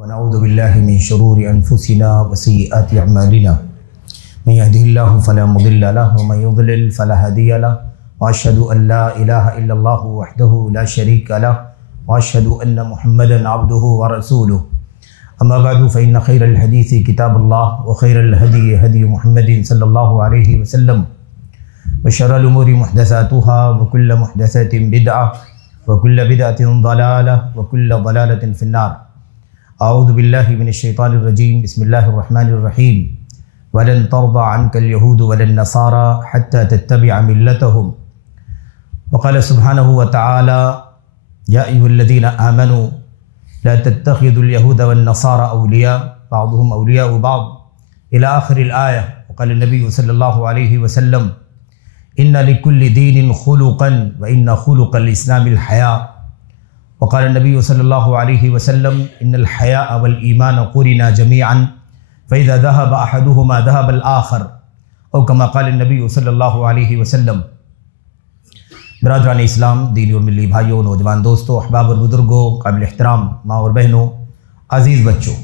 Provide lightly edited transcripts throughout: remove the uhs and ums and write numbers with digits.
ونعوذ باللہ من شرور انفسنا وسیئات اعمالنا من يهده الله فلا مضل له ومن يضلل فلا هادي له واشهد ان لا اله الا الله وحده لا شريك له واشهد ان محمدا عبده ورسوله اما بعد فان خير الحديث كتاب الله وخير الهدي هدي محمد صلى الله عليه وسلم وشر الامور محدثاتها وكل محدثة بدعة وكل بدعة ضلالة وكل ضلالة في النار. اعوذ باللہ من الشیطان الرجیم. بسم اللہ الرحمن الرحیم. ولن ترضى عنك اليهود ولا النصارى حتى تتبع ملتهم. وقال سبحانه وتعالى يا أيها الذين آمنوا لا تتخذوا اليهود والنصارى أولياء بعضهم أولياء بعض إلى آخر الآية. وقال النبي صلى الله عليه وسلم إن لكل دين خلقا وإن خلق الإسلام الحياء. وقال النبي صلى الله عليه وسلم إن الحياء والإيمان قرنا جميعا فإذا ذهب أحدهما ذهب الآخر أو كما قال النبي صلى الله عليه وسلم. برادران اسلام، دینی اور ملی بھائیوں، نوجوان دوستوں، احباب اور بزرگوں، قابل احترام ماں اور بہنوں، عزیز بچوں،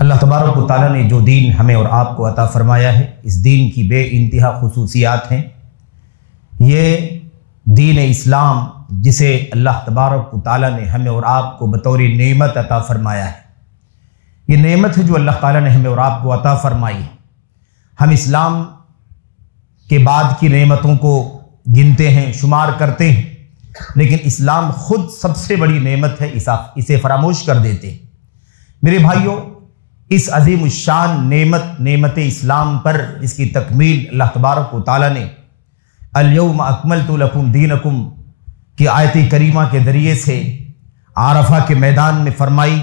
اللہ تبارک و تعالیٰ نے جو دین ہمیں اور آپ کو عطا فرمایا ہے، اس دین کی بے انتہا خصوصیات ہیں. یہ دین اسلام جسے اللہ تبارک و تعالیٰ نے ہمیں اور آپ کو بطور نعمت عطا فرمایا ہے، یہ نعمت ہے جو اللہ تعالیٰ نے ہمیں اور آپ کو عطا فرمائی ہے. ہم اسلام کے بعد کی نعمتوں کو گنتے ہیں، شمار کرتے ہیں، لیکن اسلام خود سب سے بڑی نعمت ہے، اسے فراموش کر دیتے ہیں. میرے بھائیوں، اس عظیم الشان نعمت اسلام پر جس کی تکمیل اللہ تبارک و تعالیٰ نے الیوم اکملت لکم دینکم کی آیت کریمہ کے ذریعے سے عرفہ کے میدان میں فرمائی،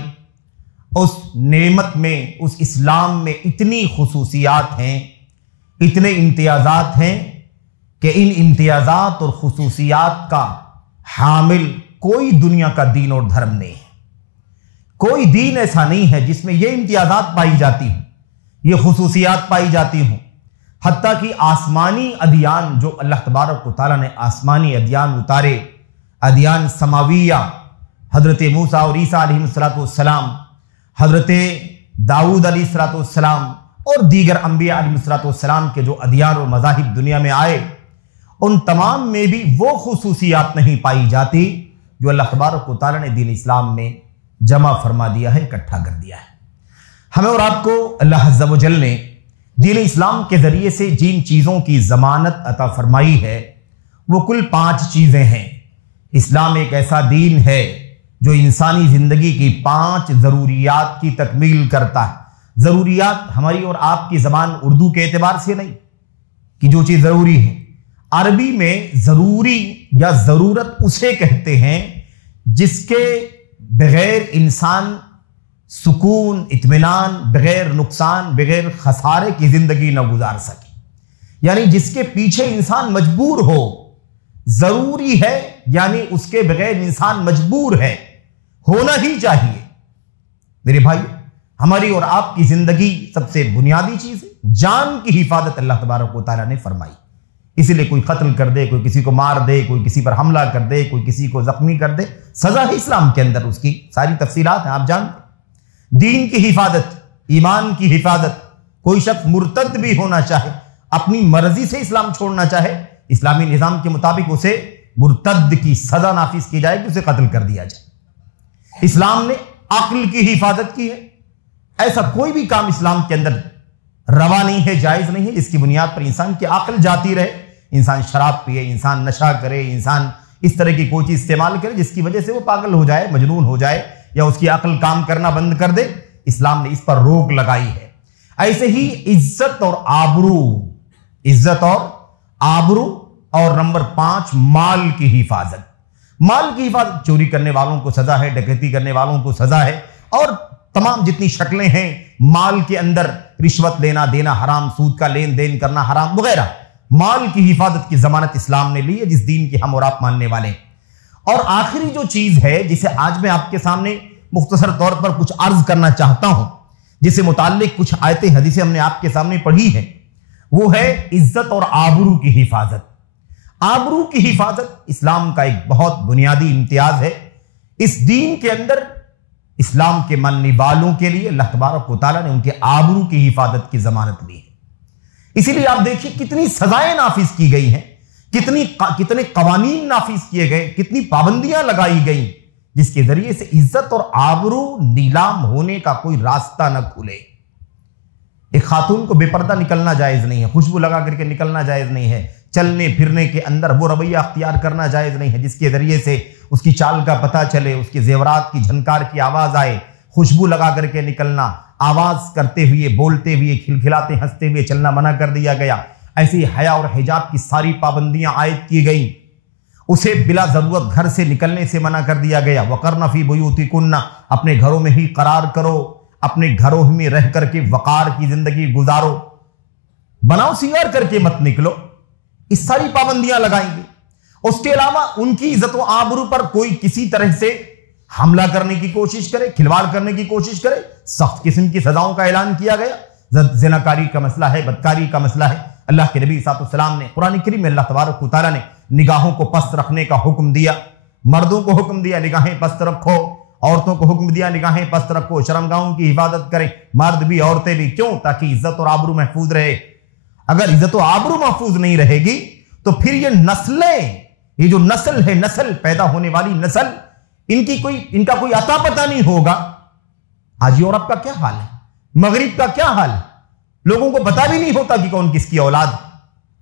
اس نعمت میں، اس اسلام میں اتنی خصوصیات ہیں، اتنے امتیازات ہیں کہ ان امتیازات اور خصوصیات کا حامل کوئی دنیا کا دین اور دھرم نہیں ہے. کوئی دین ایسا نہیں ہے جس میں یہ امتیازات پائی جاتی ہوں، یہ خصوصیات پائی جاتی ہوں. حتیٰ کہ آسمانی ادیان جو اللہ تبارک و تعالیٰ نے آسمانی ادیان اتارے، ادیان سماویہ، حضرت موسیٰ اور عیسیٰ علیہ السلام، حضرت داؤد علیہ السلام اور دیگر انبیاء علیہ السلام کے جو ادیان اور مذاہب دنیا میں آئے، ان تمام میں بھی وہ خصوصیات نہیں پائی جاتی جو اللہ تبارک و تعالیٰ نے دین اسلام میں جمع فرما دیا ہے، اکٹھا کر دیا ہے. ہمیں اور آپ کو اللہ عز و جل نے دین اسلام کے ذریعے سے جن چیزوں کی ضمانت عطا فرمائی ہے وہ کل 5 چیزیں ہیں. اسلام ایک ایسا دین ہے جو انسانی زندگی کی 5 ضروریات کی تکمیل کرتا ہے. ضروریات ہماری اور آپ کی زبان اردو کے اعتبار سے نہیں کہ جو چیز ضروری ہے. عربی میں ضروری یا ضرورت اسے کہتے ہیں جس کے بغیر انسان سکون، اطمینان، بغیر نقصان، بغیر خسارے کی زندگی نہ گزار سکے. یعنی جس کے پیچھے انسان مجبور ہو. ضروری ہے یعنی اس کے بغیر انسان مجبور ہے، ہونا ہی چاہیے. میرے بھائی، ہماری اور آپ کی زندگی سب سے بنیادی چیز ہے. جان کی حفاظت اللہ تبارک و تعالیٰ نے فرمائی. اسی لیے کوئی قتل کر دے، کوئی کسی کو مار دے، کوئی کسی پر حملہ کر دے، کوئی کسی کو زخمی کر دے، سزا ہے اسلام کے اندر. اس کی ساری تفصیلات ہیں، آپ جانتے ہیں. دین کی حفاظت، ایمان کی حفاظت. کوئی شخص مرتد بھی ہونا چاہے، اپنی مرضی سے اسلام چھوڑنا چاہے، اسلامی نظام کے مطابق اسے مرتد کی سزا نافذ کی جائے کہ اسے قتل کر دیا جائے. اسلام نے عقل کی حفاظت کی ہے. ایسا کوئی بھی کام اسلام کے اندر روا نہیں ہے، جائز نہیں ہے جس کی بنیاد پر انسان کی عقل جاتی رہے. انسان شراب پیے، انسان نشہ کرے، انسان اس طرح کی کوئی چیز استعمال کرے جس کی وجہ سے وہ پاگل ہو جائے، مجنون ہو جائے، یا اس کی عقل کام کرنا بند کر دے. اسلام نے اس پر روک لگائی ہے. ایسے ہی عزت اور آبرو اور نمبر 5 مال کی حفاظت. مال کی حفاظت، چوری کرنے والوں کو سزا ہے، ڈکیتی کرنے والوں کو سزا ہے، اور تمام جتنی شکلیں ہیں مال کے اندر، رشوت لینا دینا حرام، سود کا لین دین کرنا حرام وغیرہ. مال کی حفاظت کی ضمانت اسلام نے لی ہے، جس دین کے ہم اور آپ ماننے والے ہیں. اور آخری جو چیز ہے جسے آج میں آپ کے سامنے مختصر طور پر کچھ عرض کرنا چاہتا ہوں، جس سے متعلق کچھ آیتیں حدیثیں ہم نے آپ کے سامنے پڑھی ہیں، وہ ہے عزت اور آبرو کی حفاظت. آبرو کی حفاظت اسلام کا ایک بہت بنیادی امتیاز ہے. اس دین کے اندر اسلام کے ماننے والوں کے لیے اللہ تبارک و تعالیٰ نے ان کے آبرو کی حفاظت کی ضمانت دی ہے۔ اسی لیے آپ دیکھیے کتنی سزائیں نافذ کی گئی ہیں، کتنے قوانین نافذ کیے گئے، کتنی پابندیاں لگائی گئیں، جس کے ذریعے سے عزت اور آبرو نیلام ہونے کا کوئی راستہ نہ کھلے۔ ایک خاتون کو بے پردہ نکلنا جائز نہیں ہے، خوشبو لگا کر کے نکلنا جائز نہیں ہے، چلنے پھرنے کے اندر وہ رویہ اختیار کرنا جائز نہیں ہے جس کے ذریعے سے اس کی چال کا پتہ چلے، اس کے زیورات کی جھنکار کی آواز آئے۔ خوشبو لگا کر کے نکلنا، آواز کرتے ہوئے، بولتے ہوئے، کھلکھلاتے ہنستے ہوئے چلنا منع کر دیا گیا۔ ایسی حیا اور حجاب کی ساری پابندیاں عائد کی گئیں۔ اسے بلا ضرورت گھر سے نکلنے سے منع کر دیا گیا۔ وَقَرْنَ فِي بُيُوتِكُنَّ، اپنے گھروں میں ہی قرار کرو، اپنے گھروں میں رہ کر کے وقار کی زندگی گزارو، بناؤ سنگار کر کے مت نکلو۔ اس ساری پابندیاں لگائیں گے۔ اس کے علاوہ ان کی عزت و آبرو پر کوئی کسی طرح سے حملہ کرنے کی کوشش کرے، کھلواڑ کرنے کی کوشش کرے، سخت قسم کی سزاؤں کا اعلان کیا گیا۔ زناکاری کا مسئلہ ہے، بدکاری کا مسئلہ ہے۔ اللہ کے نبی صلی اللہ علیہ وسلم نے قرآن کریم میں اللہ تبارک و تعالیٰ نے نگاہوں کو پست رکھنے کا حکم دیا۔ مردوں کو حکم دیا نگاہیں پست رکھو، عورتوں کو حکم دیا نگاہیں پست رکھو، شرمگاہوں کی حفاظت کریں، مرد بھی عورتیں بھی۔ کیوں؟ تاکہ عزت اور آبرو محفوظ رہے۔ اگر عزت و آبرو محفوظ نہیں رہے گی تو پھر یہ نسلیں، یہ جو نسل ہے، نسل پیدا ہونے والی نسل، ان کا کوئی عطا پتہ نہیں ہوگا۔ آج یورپ کا کیا حال ہے، مغرب کا کیا حال ہے، لوگوں کو پتہ بھی نہیں ہوتا کہ کون کس کی اولاد۔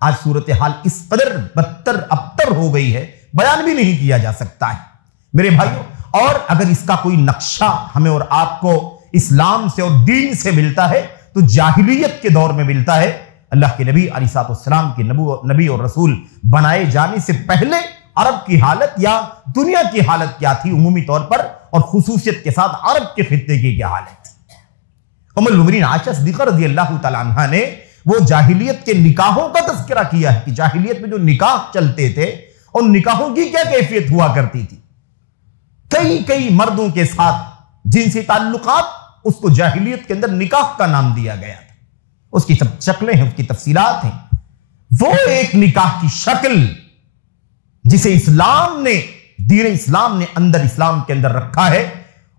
آج صورتحال اس قدر بدتر ابتر ہو گئی ہے، بیان بھی نہیں کیا جا سکتا ہے میرے بھائیوں۔ اور اگر اس کا کوئی نقشہ ہمیں اور آپ کو اسلام سے اور دین سے ملتا ہے تو جاہلیت کے دور میں ملتا ہے۔ اللہ کے نبی علیہ الصلوۃ والسلام کے نبی اور رسول بنائے جانے سے پہلے عرب کی حالت یا دنیا کی حالت کیا تھی عمومی طور پر، اور خصوصیت کے ساتھ عرب کے خطے کی کیا حالت۔ ام المؤمنین عائشہ صدیقہ رضی اللہ تعالی عنہا نے وہ جاہلیت کے نکاحوں کا تذکرہ کیا ہے کہ جاہلیت میں جو نکاح چلتے تھے ان نکاحوں کی کیا کیفیت ہوا کرتی تھی۔ کئی مردوں کے ساتھ جنسی تعلقات، اس کو جاہلیت کے اندر نکاح کا نام دیا گیا تھا۔ اس کی سب شکلیں ہیں، اس کی تفصیلات ہیں۔ وہ ایک نکاح کی شکل جسے اسلام نے، دین اسلام نے اندر اسلام کے اندر رکھا ہے،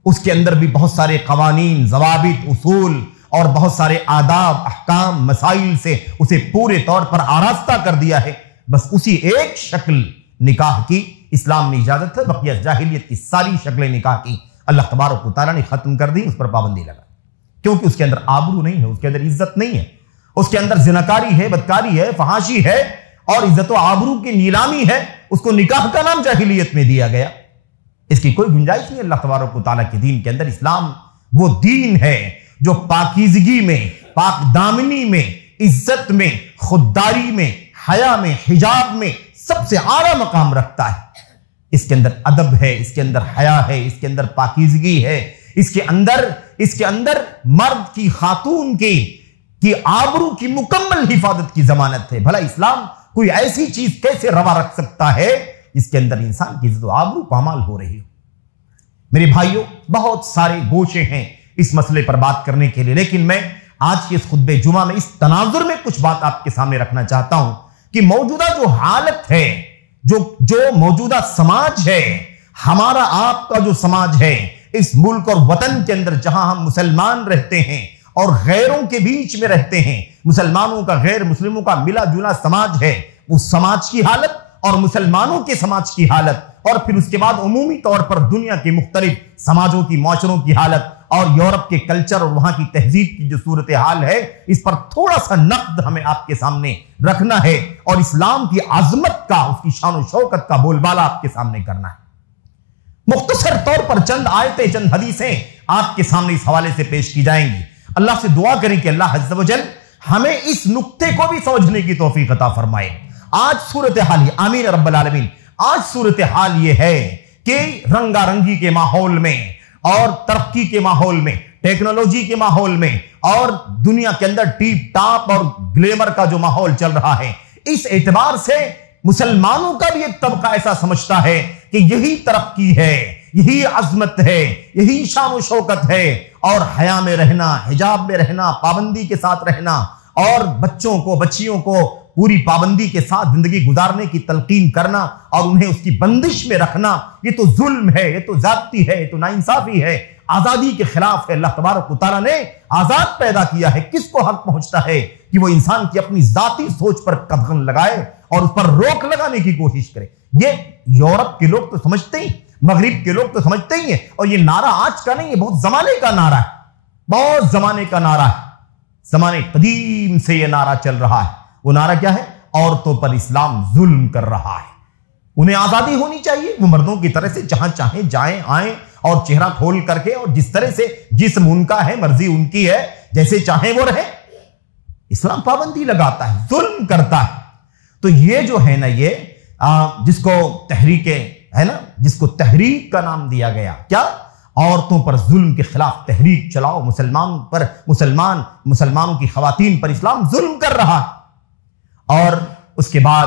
اس کے اندر بھی بہت سارے قوانین، ضوابط، اصول اور بہت سارے آداب، احکام، مسائل سے اسے پورے طور پر آراستہ کر دیا ہے۔ بس اسی ایک شکل نکاح کی اسلام نے اجازت ہے، بقیہ جاہلیت کی ساری شکلیں نکاح کی اللہ تبارک و تعالیٰ نے ختم کر دی، اس پر پابندی لگا، کیونکہ اس کے اندر آبرو نہیں ہے، اس کے اندر عزت نہیں ہے، اس کے اندر زناکاری ہے، بدکاری ہے، فحاشی ہے اور عزت و آبرو کی نیلامی ہے۔ اس کو نکاح کا نام جاہلیت میں دیا گیا۔ اس کی کوئی گنجائش نہیں اللہ تبارک و تعالیٰ کے دین کے اندر۔ اسلام وہ دین ہے جو پاکیزگی میں، پاک دامنی میں، عزت میں، خودداری میں، حیا میں، حجاب میں سب سے اعلیٰ مقام رکھتا ہے۔ اس کے اندر ادب ہے، اس کے اندر حیا ہے، اس کے اندر پاکیزگی ہے، اس کے اندر مرد کی، خاتون کی آبرو کی مکمل حفاظت کی ضمانت ہے۔ بھلا اسلام کوئی ایسی چیز کیسے روا رکھ سکتا ہے جس کے اندر انسان کی عزت و آبرو پامال ہو رہی ہو؟ میرے بھائیوں، بہت سارے گوشے ہیں اس مسئلے پر بات کرنے کے لیے، لیکن میں آج کے اس خطبہ جمعہ میں اس تناظر میں کچھ بات آپ کے سامنے رکھنا چاہتا ہوں کہ موجودہ جو حالت ہے، جو موجودہ سماج ہے، ہمارا آپ کا جو سماج ہے اس ملک اور وطن کے اندر، جہاں ہم مسلمان رہتے ہیں اور غیروں کے بیچ میں رہتے ہیں، مسلمانوں کا غیر مسلموں کا ملا جلا سماج ہے، اس سماج کی حالت اور مسلمانوں کے سماج کی حالت، اور پھر اس کے بعد عمومی طور پر دنیا کے مختلف سماجوں کی، معاشروں کی حالت، اور یورپ کے کلچر اور وہاں کی تہذیب کی جو صورتحال ہے، اس پر تھوڑا سا نقد ہمیں آپ کے سامنے رکھنا ہے اور اسلام کی عظمت کا، اس کی شان و شوکت کا بول بالا آپ کے سامنے کرنا ہے۔ مختصر طور پر چند آیتیں، چند حدیثیں آپ کے سامنے اس حوالے سے پیش کی جائیں گی۔ اللہ سے دعا کریں کہ اللہ عز و جل ہمیں اس نقطے کو بھی سمجھنے کی توفیق عطا فرمائے۔ آج صورتحال یہ، آمین رب العالمین، آج صورتحال یہ ہے کہ رنگا رنگی کے ماحول میں اور ترقی کے ماحول میں، ٹیکنالوجی کے ماحول میں اور دنیا کے اندر ٹیپ ٹاپ اور گلیمر کا جو ماحول چل رہا ہے، اس اعتبار سے مسلمانوں کا بھی ایک طبقہ ایسا سمجھتا ہے کہ یہی ترقی ہے، یہی عظمت ہے، یہی شان و شوکت ہے، اور حیا میں رہنا، حجاب میں رہنا، پابندی کے ساتھ رہنا اور بچیوں کو پوری پابندی کے ساتھ زندگی گزارنے کی تلقین کرنا اور انہیں اس کی بندش میں رکھنا، یہ تو ظلم ہے، یہ تو زیادتی ہے، یہ تو ناانصافی ہے۔ آزادی کے خلاف ہے۔ اللہ تبارک و تعالیٰ نے آزاد پیدا کیا ہے، کس کو حق پہنچتا ہے کہ وہ انسان کی اپنی ذاتی سوچ پر قدغن لگائے اور اس پر روک لگانے کی کوشش کرے۔ یہ یورپ کے لوگ تو سمجھتے ہی، مغرب کے لوگ تو سمجھتے ہی ہیں، اور یہ نعرہ آج کا نہیں، یہ بہت زمانے کا نعرہ ہے، بہت زمانے کا نعرہ ہے، زمانے قدیم سے یہ نعرہ چل رہا ہے۔ وہ نعرہ کیا ہے؟ عورتوں پر اسلام ظلم کر رہا ہے، انہیں آزادی ہونی چاہیے، وہ مردوں کی طرح سے جہاں چاہیں جائیں آئیں، اور چہرہ کھول کر کے، اور جس طرح سے جسم ان کا ہے، مرضی ان کی ہے، جیسے چاہیں وہ رہیں۔ اسلام پابندی لگاتا ہے، ظلم کرتا ہے۔ تو یہ جو ہے نا، یہ جس کو تحریک ہے نا، جس کو تحریک کا نام دیا گیا، کیا؟ عورتوں پر ظلم کے خلاف تحریک چلاؤ، مسلمانوں کی خواتین پر اسلام ظلم کر رہا ہے۔ اور اس کے بعد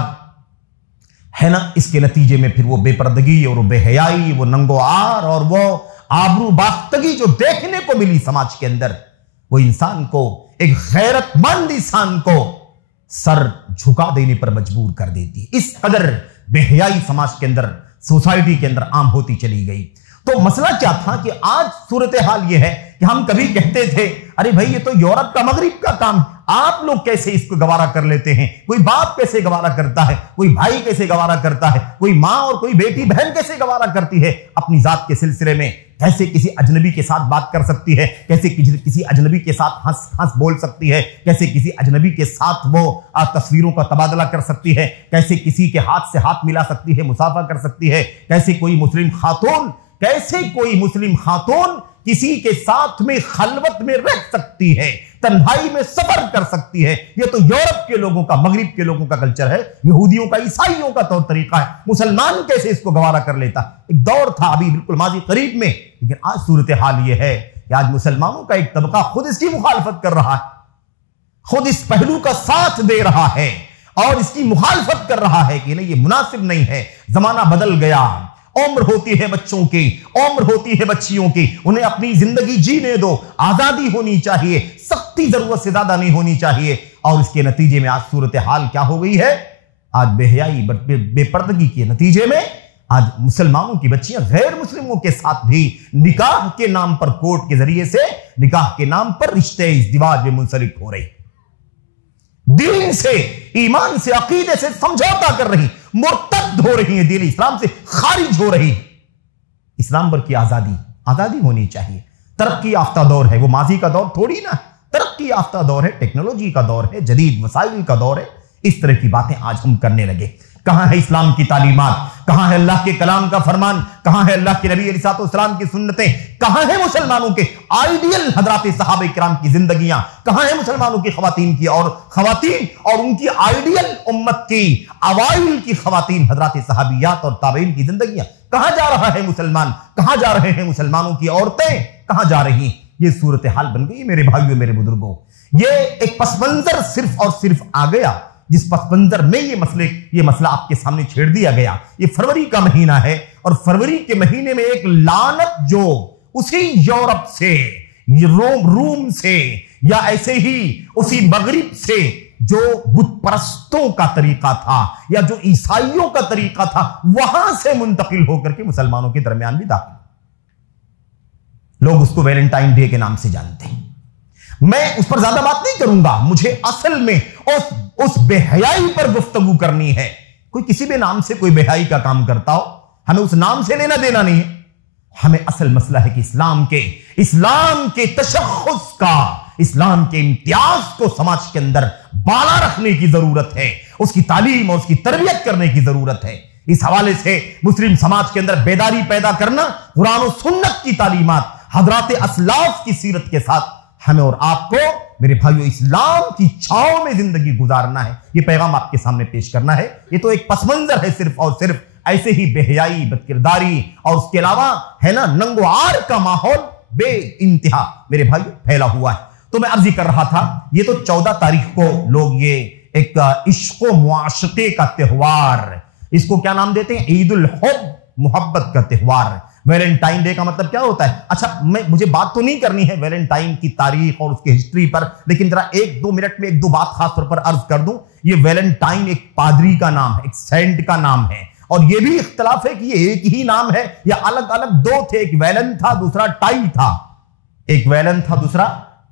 ہے نا، اس کے نتیجے میں پھر وہ بے پردگی اور وہ بے حیائی، وہ ننگو عار اور وہ آبرو باختگی جو دیکھنے کو ملی سماج کے اندر، وہ انسان کو، ایک غیرت مند انسان کو سر جھکا دینے پر مجبور کر دیتی ہے۔ اس قدر بے حیائی سماج کے اندر، سوسائٹی کے اندر عام ہوتی چلی گئی۔ تو مسئلہ کیا تھا کہ آج صورتحال یہ ہے کہ ہم کبھی کہتے تھے ارے بھائی یہ تو یورپ کا، مغرب کا کام، آپ لوگ کیسے اس کو گوارا کر لیتے ہیں؟ کوئی باپ کیسے گوارا کرتا ہے؟ کوئی بھائی کیسے گوارا کرتا ہے؟ کوئی ماں اور کوئی بیٹی بہن کیسے گوارا کرتی ہے اپنی ذات کے سلسلے میں؟ کیسے کسی اجنبی کے ساتھ بات کر سکتی ہے؟ کیسے کسی اجنبی کے ساتھ ہنس بول سکتی ہے؟ کیسے کسی اجنبی کے ساتھ وہ تصویروں کا تبادلہ کر سکتی ہے؟ کیسے کسی کے ہاتھ سے ہاتھ ملا سکتی ہے، مصافحہ کر سکتی ہے؟ کیسے کوئی مسلم خاتون کسی کے ساتھ میں خلوت میں رہ سکتی ہے، تنہائی میں سفر کر سکتی ہے؟ یہ تو یورپ کے لوگوں کا، مغرب کے لوگوں کا کلچر ہے، یہودیوں کا، عیسائیوں کا طور طریقہ ہے۔ مسلمان کیسے اس کو گوارا کر لیتا؟ ایک دور تھا ابھی بالکل ماضی قریب میں، لیکن آج صورتحال یہ ہے کہ آج مسلمانوں کا ایک طبقہ خود اس کی مخالفت کر رہا ہے، خود اس پہلو کا ساتھ دے رہا ہے اور اس کی مخالفت کر رہا ہے کہ نہیں، یہ مناسب نہیں ہے، زمانہ بدل گیا، عمر ہوتی ہے بچوں کی، عمر ہوتی ہے بچیوں کی، انہیں اپنی زندگی جینے دو، آزادی ہونی چاہیے، سختی ضرورت سے زیادہ نہیں ہونی چاہیے۔ اور اس کے نتیجے میں آج صورتحال کیا ہو گئی ہے؟ آج بے حیائی، بے پردگی کے نتیجے میں آج مسلمانوں کی بچیاں غیر مسلموں کے ساتھ بھی نکاح کے نام پر، کورٹ کے ذریعے سے نکاح کے نام پر رشتے ازدواج میں منسلک ہو رہی، دین سے، ایمان سے، عقیدے سے سمجھوتا کر رہی، مرتد ہو رہی ہیں، دین اسلام سے خارج ہو رہی۔ اسلام پر کی آزادی ہونی چاہیے۔ ترقی یافتہ دور ہے، وہ ماضی کا دور تھوڑی نا، ترقی یافتہ دور ہے، ٹیکنالوجی کا دور ہے، جدید وسائل کا دور ہے۔ اس طرح کی باتیں آج ہم کرنے لگے۔ کہاں ہے اسلام کی تعلیمات؟ کہاں ہے اللہ کے کلام کا فرمان؟ کہاں ہے اللہ کے نبی علیہ السلام کی سنتیں؟ کہاں ہے مسلمانوں کے آئیڈیل حضرات صحابہ کرام کی زندگیاں؟ کہاں ہے مسلمانوں کی خواتین اور ان کی آئیڈیل امت کی اوائل کی خواتین حضرات صحابیات اور تابعین کی زندگیاں؟ کہاں جا رہا ہے مسلمان؟ کہاں جا رہے ہیں مسلمانوں کی عورتیں؟ کہاں جا رہی ہیں؟ یہ صورتحال بن گئی میرے بھائیوں، میرے بزرگوں۔ یہ ایک پس منظر صرف اور صرف آ گیا، جس پس منظر میں یہ مسئلہ آپ کے سامنے چھیڑ دیا گیا۔ یہ فروری کا مہینہ ہے، اور فروری کے مہینے میں ایک لعنت جو اسی یورپ سے، روم سے، یا ایسے ہی اسی مغرب سے جو بت پرستوں کا طریقہ تھا یا جو عیسائیوں کا طریقہ تھا، وہاں سے منتقل ہو کر کے مسلمانوں کے درمیان بھی داخل۔ لوگ اس کو ویلنٹائن ڈے کے نام سے جانتے ہیں۔ میں اس پر زیادہ بات نہیں کروں گا، مجھے اصل میں اس بے حیائی پر گفتگو کرنی ہے۔ کوئی کسی بھی نام سے کوئی بے حیائی کا کام کرتا ہو، ہمیں اس نام سے لینا دینا نہیں ہے۔ ہمیں اصل مسئلہ ہے کہ اسلام کے تشخص کا، اسلام کے امتیاز کو سماج کے اندر بالا رکھنے کی ضرورت ہے، اس کی تعلیم اور اس کی تربیت کرنے کی ضرورت ہے۔ اس حوالے سے مسلم سماج کے اندر بیداری پیدا کرنا، قرآن و سنت کی تعلیمات، حضرات اسلاف کی سیرت کے ساتھ ہمیں اور آپ کو میرے بھائیو اسلام کی چھاؤں میں زندگی گزارنا ہے۔ یہ پیغام آپ کے سامنے پیش کرنا ہے۔ یہ تو ایک پس منظر ہے صرف اور صرف، ایسے ہی بے حیائی، بدکرداری اور اس کے علاوہ ہے نا ننگ و عار کا ماحول بے انتہا میرے بھائیو پھیلا ہوا ہے۔ تو میں عرض کر رہا تھا، یہ تو 14 تاریخ کو لوگ یہ ایک عشق و معاشقے کا تہوار، اس کو کیا نام دیتے ہیں؟ عید الحب، محبت کا تہوار۔ ویلنٹائن ڈے کا مطلب کیا ہوتا ہے؟ اچھا، مجھے بات تو نہیں کرنی ہے ویلنٹائن کی تاریخ اور اس کی ہسٹری پر، لیکن ذرا 1-2 منٹ میں 1-2 بات خاص طور پر عرض کر دوں۔ یہ ویلنٹائن ایک پادری کا نام ہے، ایک سینٹ کا نام ہے، اور یہ بھی اختلاف ہے کہ یہ ایک ہی نام ہے یا الگ الگ دو تھے، ایک ویلن تھا دوسرا ٹائی تھا، ایک ویلن تھا دوسرا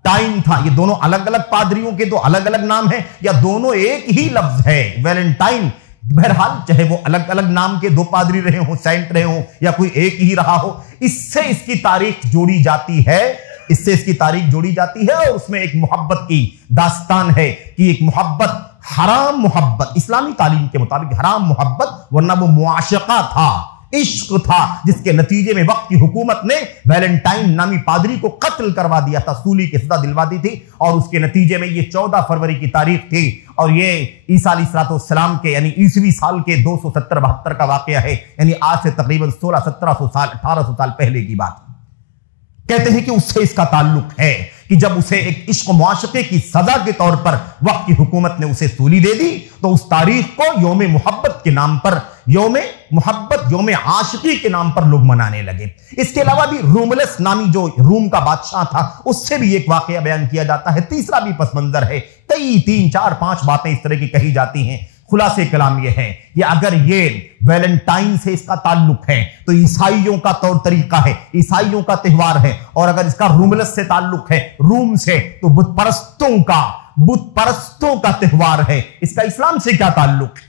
ٹائم تھا، یہ دونوں الگ الگ پادریوں کے تو الگ الگ نام ہیں یا دونوں ایک ہی لفظ ہے ویلنٹائن؟ بہرحال چاہے وہ الگ الگ نام کے دو پادری رہے ہوں، سینٹ رہے ہوں یا کوئی ایک ہی رہا ہو، اس سے اس کی تاریخ جوڑی جاتی ہے، اس سے اس کی تاریخ جوڑی جاتی ہے اور اس میں ایک محبت کی داستان ہے کہ ایک محبت، حرام محبت، اسلامی تعلیم کے مطابق حرام محبت، ورنہ وہ معاشقہ تھا، عشق تھا، جس کے نتیجے میں وقت کی حکومت نے ویلنٹائن نامی پادری کو قتل کروا دیا تھا، سولی کی سزا دلوا دی تھی، اور اس کے نتیجے میں یہ 14 فروری کی تاریخ تھی، اور یہ عیسیٰ علیہ السلام کے یعنی عیسوی سال کے 270-72 کا واقعہ ہے، یعنی آج سے تقریباً 1600-1700 سال 1800 سال پہلے کی بات۔ کہتے ہیں کہ اس سے اس کا تعلق ہے کہ جب اسے ایک عشق و معاشقے کی سزا کے طور پر وقت کی حکومت نے اسے سولی دے دی تو اس تاریخ کو یوم محبت کے نام پر، یوم محبت، یوم عاشقی کے نام پر لوگ منانے لگے۔ اس کے علاوہ بھی روملس نامی جو روم کا بادشاہ تھا، اس سے بھی ایک واقعہ بیان کیا جاتا ہے، تیسرا بھی پس منظر ہے، کئی 3 4 5 باتیں اس طرح کی کہی جاتی ہیں۔ خلاصے کلام یہ ہے کہ اگر یہ ویلنٹائن سے اس کا تعلق ہے تو عیسائیوں کا طور طریقہ ہے، عیسائیوں کا تہوار ہے، اور اگر اس کا روملس سے تعلق ہے، روم سے، تو بت پرستوں کا تہوار ہے۔ اس کا اسلام سے کیا تعلق ہے؟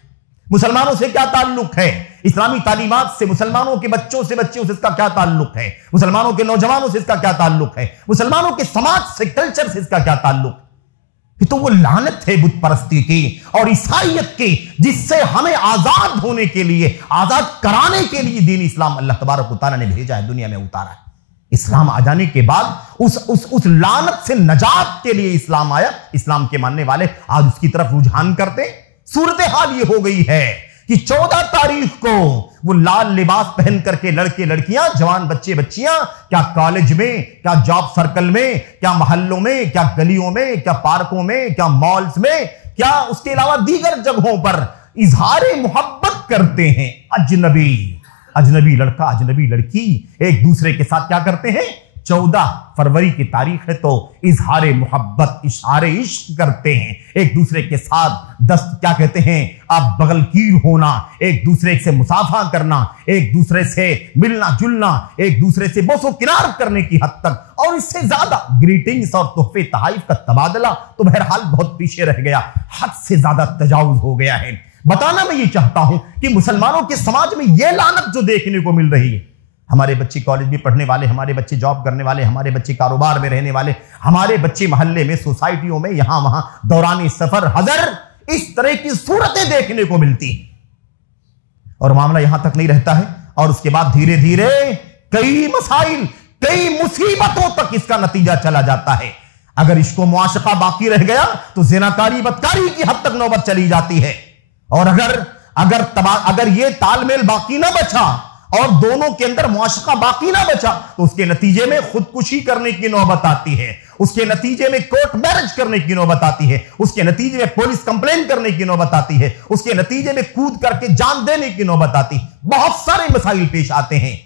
مسلمانوں سے کیا تعلق ہے؟ اسلامی تعلیمات سے، مسلمانوں کے بچوں سے اس کا کیا تعلق ہے؟ مسلمانوں کے نوجوانوں سے اس کا کیا تعلق ہے؟ مسلمانوں کے سماج سے، کلچر سے اس کا کیا تعلق ہے؟ تو وہ لعنت ہے بت پرستی کی اور عیسائیت کی، جس سے ہمیں آزاد ہونے کے لیے، آزاد کرانے کے لیے دین اسلام اللہ تبارک و تعالیٰ نے بھیجا ہے، دنیا میں اتارا ہے۔ اسلام آ جانے کے بعد اس لعنت سے نجات کے لیے اسلام آیا۔ اسلام کے ماننے والے آج اس کی طرف رجحان کرتے۔ صورتحال یہ ہو گئی ہے کہ 14 تاریخ کو وہ لال لباس پہن کر کے لڑکے لڑکیاں، جوان بچے بچیاں، کیا کالج میں، کیا جاب سرکل میں، کیا محلوں میں، کیا گلیوں میں، کیا پارکوں میں، کیا مالز میں، کیا اس کے علاوہ دیگر جگہوں پر اظہار محبت کرتے ہیں۔ اجنبی لڑکا، اجنبی لڑکی ایک دوسرے کے ساتھ کیا کرتے ہیں؟ 14 فروری کی تاریخ ہے تو اظہار محبت، اشعار عشق کرتے ہیں، ایک دوسرے کے ساتھ کیا کہتے ہیں، آپ بغل گیر ہونا، ایک دوسرے سے مصافحہ کرنا، ایک دوسرے سے ملنا جلنا، ایک دوسرے سے بوس و کنار کرنے کی حد تک، اور اس سے زیادہ گریٹنگز اور تحفے تحائف کا تبادلہ تو بہرحال بہت پیچھے رہ گیا، حد سے زیادہ تجاوز ہو گیا ہے۔ بتانا میں یہ چاہتا ہوں کہ مسلمانوں کے سماج میں یہ لعنت جو دیکھنے کو مل رہی ہے، ہمارے بچے کالج میں پڑھنے والے، ہمارے بچے جاب کرنے والے، ہمارے بچے کاروبار میں رہنے والے، ہمارے بچے محلے میں، سوسائٹیوں میں، یہاں وہاں دوران سفر حضر اس طرح کی صورتیں دیکھنے کو ملتی ہیں، اور معاملہ یہاں تک نہیں رہتا ہے، اور اس کے بعد دھیرے دھیرے کئی مسائل، کئی مصیبتوں تک اس کا نتیجہ چلا جاتا ہے۔ اگر عشق و معاشقہ باقی رہ گیا تو زناکاری بدکاری کی حد تک نوبت چلی جاتی ہے، اور اگر یہ تال میل باقی نہ بچا اور دونوں کے اندر معاشقہ باقی نہ بچا تو اس کے نتیجے میں خودکشی کرنے کی نوبت آتی ہے، اس کے نتیجے میں کورٹ میرج کرنے کی نوبت آتی ہے، اس کے نتیجے میں پولیس کمپلین کرنے کی نوبت آتی ہے، اس کے نتیجے میں کود کر کے جان دینے کی نوبت آتی ہے، بہت سارے مسائل پیش آتے ہیں۔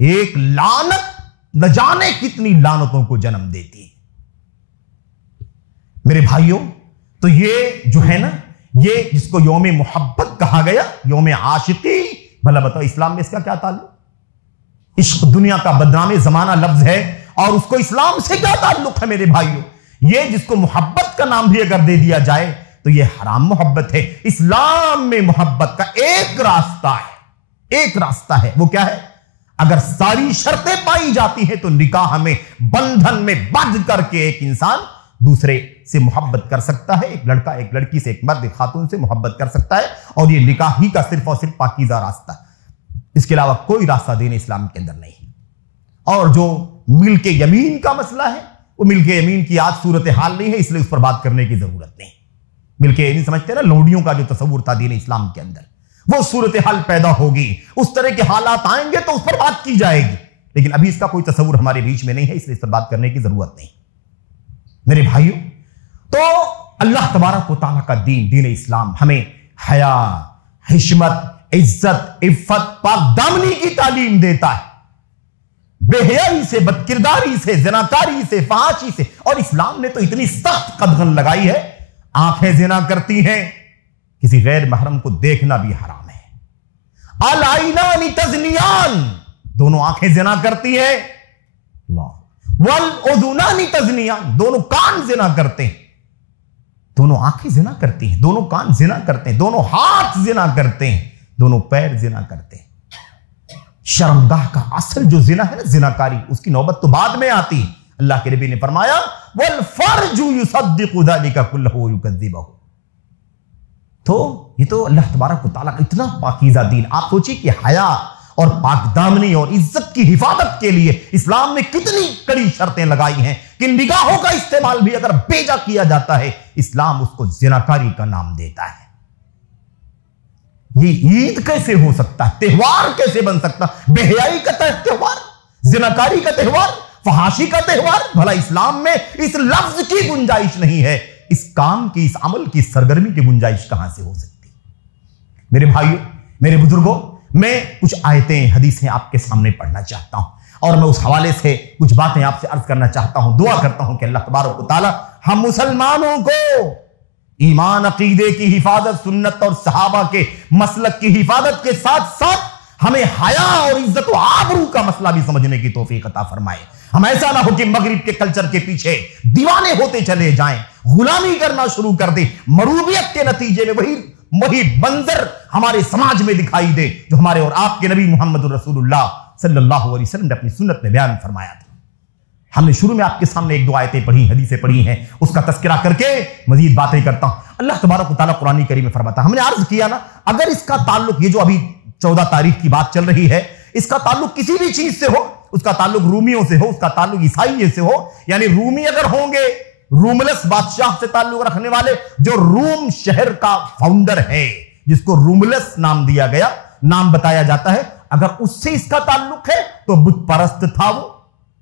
ایک لعنت نہ جانے کتنی لعنتوں کو جنم دیتی ہے۔ میرے بھائیوں، تو یہ جو ہے نا، یہ جس کو یوم محبت کہا گیا، یوم عاشقی، بھلا بتاؤ اسلام میں اس کا کیا تعلق؟ عشق دنیا کا بدنام زمانہ لفظ ہے، اور اس کو اسلام سے کیا تعلق ہے میرے بھائیوں؟ یہ جس کو محبت کا نام بھی اگر دے دیا جائے تو یہ حرام محبت ہے۔ اسلام میں محبت کا ایک راستہ ہے، وہ کیا ہے؟ اگر ساری شرطیں پائی جاتی ہیں تو نکاح میں، بندھن میں بدھ کر کے ایک انسان دوسرے سے محبت کر سکتا ہے، ایک لڑکا ایک لڑکی سے، ایک مرد ایک خاتون سے محبت کر سکتا ہے، اور یہ نکاح ہی کا صرف اور صرف پاکیزہ راستہ، اس کے علاوہ کوئی راستہ دین اسلام کے اندر نہیں۔ اور جو ملک یمین کا مسئلہ ہے، وہ ملک یمین کی آج صورتحال نہیں ہے، اس لیے اس پر بات کرنے کی ضرورت نہیں۔ ملک یمین سمجھتے ہیں نا، لوڈیوں کا جو تصور تھا دین اسلام کے اندر، وہ صورتحال پیدا ہوگی، اس طرح کے حالات آئیں گے تو اس پر بات کی جائے گی، لیکن ابھی اس کا کوئی تصور ہمارے بیچ میں نہیں ہے، اس لیے اس پر بات کرنے کی ضرورت نہیں۔ میرے بھائیوں، تو اللہ تبارک و تعالیٰ کا دین، دین اسلام، ہمیں حیا، حشمت، عزت، عفت، پاک دامنی کی تعلیم دیتا ہے، بے حیائی سے، بدکرداری سے، زناکاری سے، فحاشی سے، اور اسلام نے تو اتنی سخت قدغن لگائی ہے، آنکھیں زنا کرتی ہیں، کسی غیر محرم کو دیکھنا بھی حرام ہے، العینان تزنیان، دونوں آنکھیں زنا کرتی ہیں، والاذنان تزنیان، دونوں کان زنا کرتے ہیں، دونوں آنکھیں زنا کرتی ہیں، دونوں کان زنا کرتے ہیں، دونوں ہاتھ زنا کرتے ہیں، دونوں پیر زنا کرتے ہیں۔ شرمگاہ کا اصل جو زنا ہے نا، زناکاری، اس کی نوبت تو بعد میں آتی ہے۔ اللہ کے نبی نے فرمایا والفرج یصدق ذلک کلہ ویکذبہ، تو یہ تو اللہ تبارک و تعالیٰ کا اتنا پاکیزہ دین۔ آپ سوچیے کہ حیا اور پاک دامنی اور عزت کی حفاظت کے لیے اسلام نے کتنی کڑی شرطیں لگائی ہیں کہ نگاہوں کا استعمال بھی اگر بیجا کیا جاتا ہے، اسلام اس کو زناکاری کا نام دیتا ہے۔ یہ عید کیسے ہو سکتا ہے؟ تہوار کیسے بن سکتا؟ بے حیائی کا تہوار، زناکاری کا تہوار، فحاشی کا تہوار؟ بھلا اسلام میں اس لفظ کی گنجائش نہیں ہے، اس کام کی، اس عمل کی، سرگرمی کی گنجائش کہاں سے ہو سکتی؟ میرے بھائیوں، میرے بزرگوں، میں کچھ آیتیں، حدیثیں آپ کے سامنے پڑھنا چاہتا ہوں، اور میں اس حوالے سے کچھ باتیں آپ سے عرض کرنا چاہتا ہوں۔ دعا کرتا ہوں کہ اللہ تبارک و تعالی ہم مسلمانوں کو ایمان، عقیدے کی حفاظت، سنت اور صحابہ کے مسلک کی حفاظت کے ساتھ ساتھ ہمیں حیا اور عزت و آبرو کا مسئلہ بھی سمجھنے کی توفیق عطا فرمائے۔ ہم ایسا نہ ہو کہ مغرب کے کلچر کے پیچھے دیوانے ہوتے چلے جائیں، غلامی کرنا شروع کر دیں، مروبیت کے نتیجے میں وہی منظر ہمارے سماج میں دکھائی دے جو ہمارے اور آپ کے نبی محمد رسول اللہ صلی اللہ علیہ وسلم نے اپنی سنت میں بیان فرمایا تھا۔ ہم نے شروع میں آپ کے سامنے ایک دو آیتیں پڑھی، حدیثیں پڑھی ہیں، اس کا تذکرہ کر کے مزید باتیں کرتا ہوں۔ اللہ تبارک و تعالیٰ قرآن کریم میں فرماتا ہے، ہم نے عرض کیا نا، اگر اس کا تعلق، یہ جو ابھی 14 تاریخ کی بات چل رہی ہے، اس کا تعلق کسی بھی چیز سے ہو، اس کا تعلق رومیوں سے ہو، اس کا تعلق عیسائی سے ہو، یعنی رومی اگر ہوں گے، روملس بادشاہ سے تعلق رکھنے والے، جو روم شہر کا فاؤنڈر ہے، جس کو روملس نام دیا گیا، نام بتایا جاتا ہے، اگر اس سے اس کا تعلق ہے تو بت پرست تھا، وہ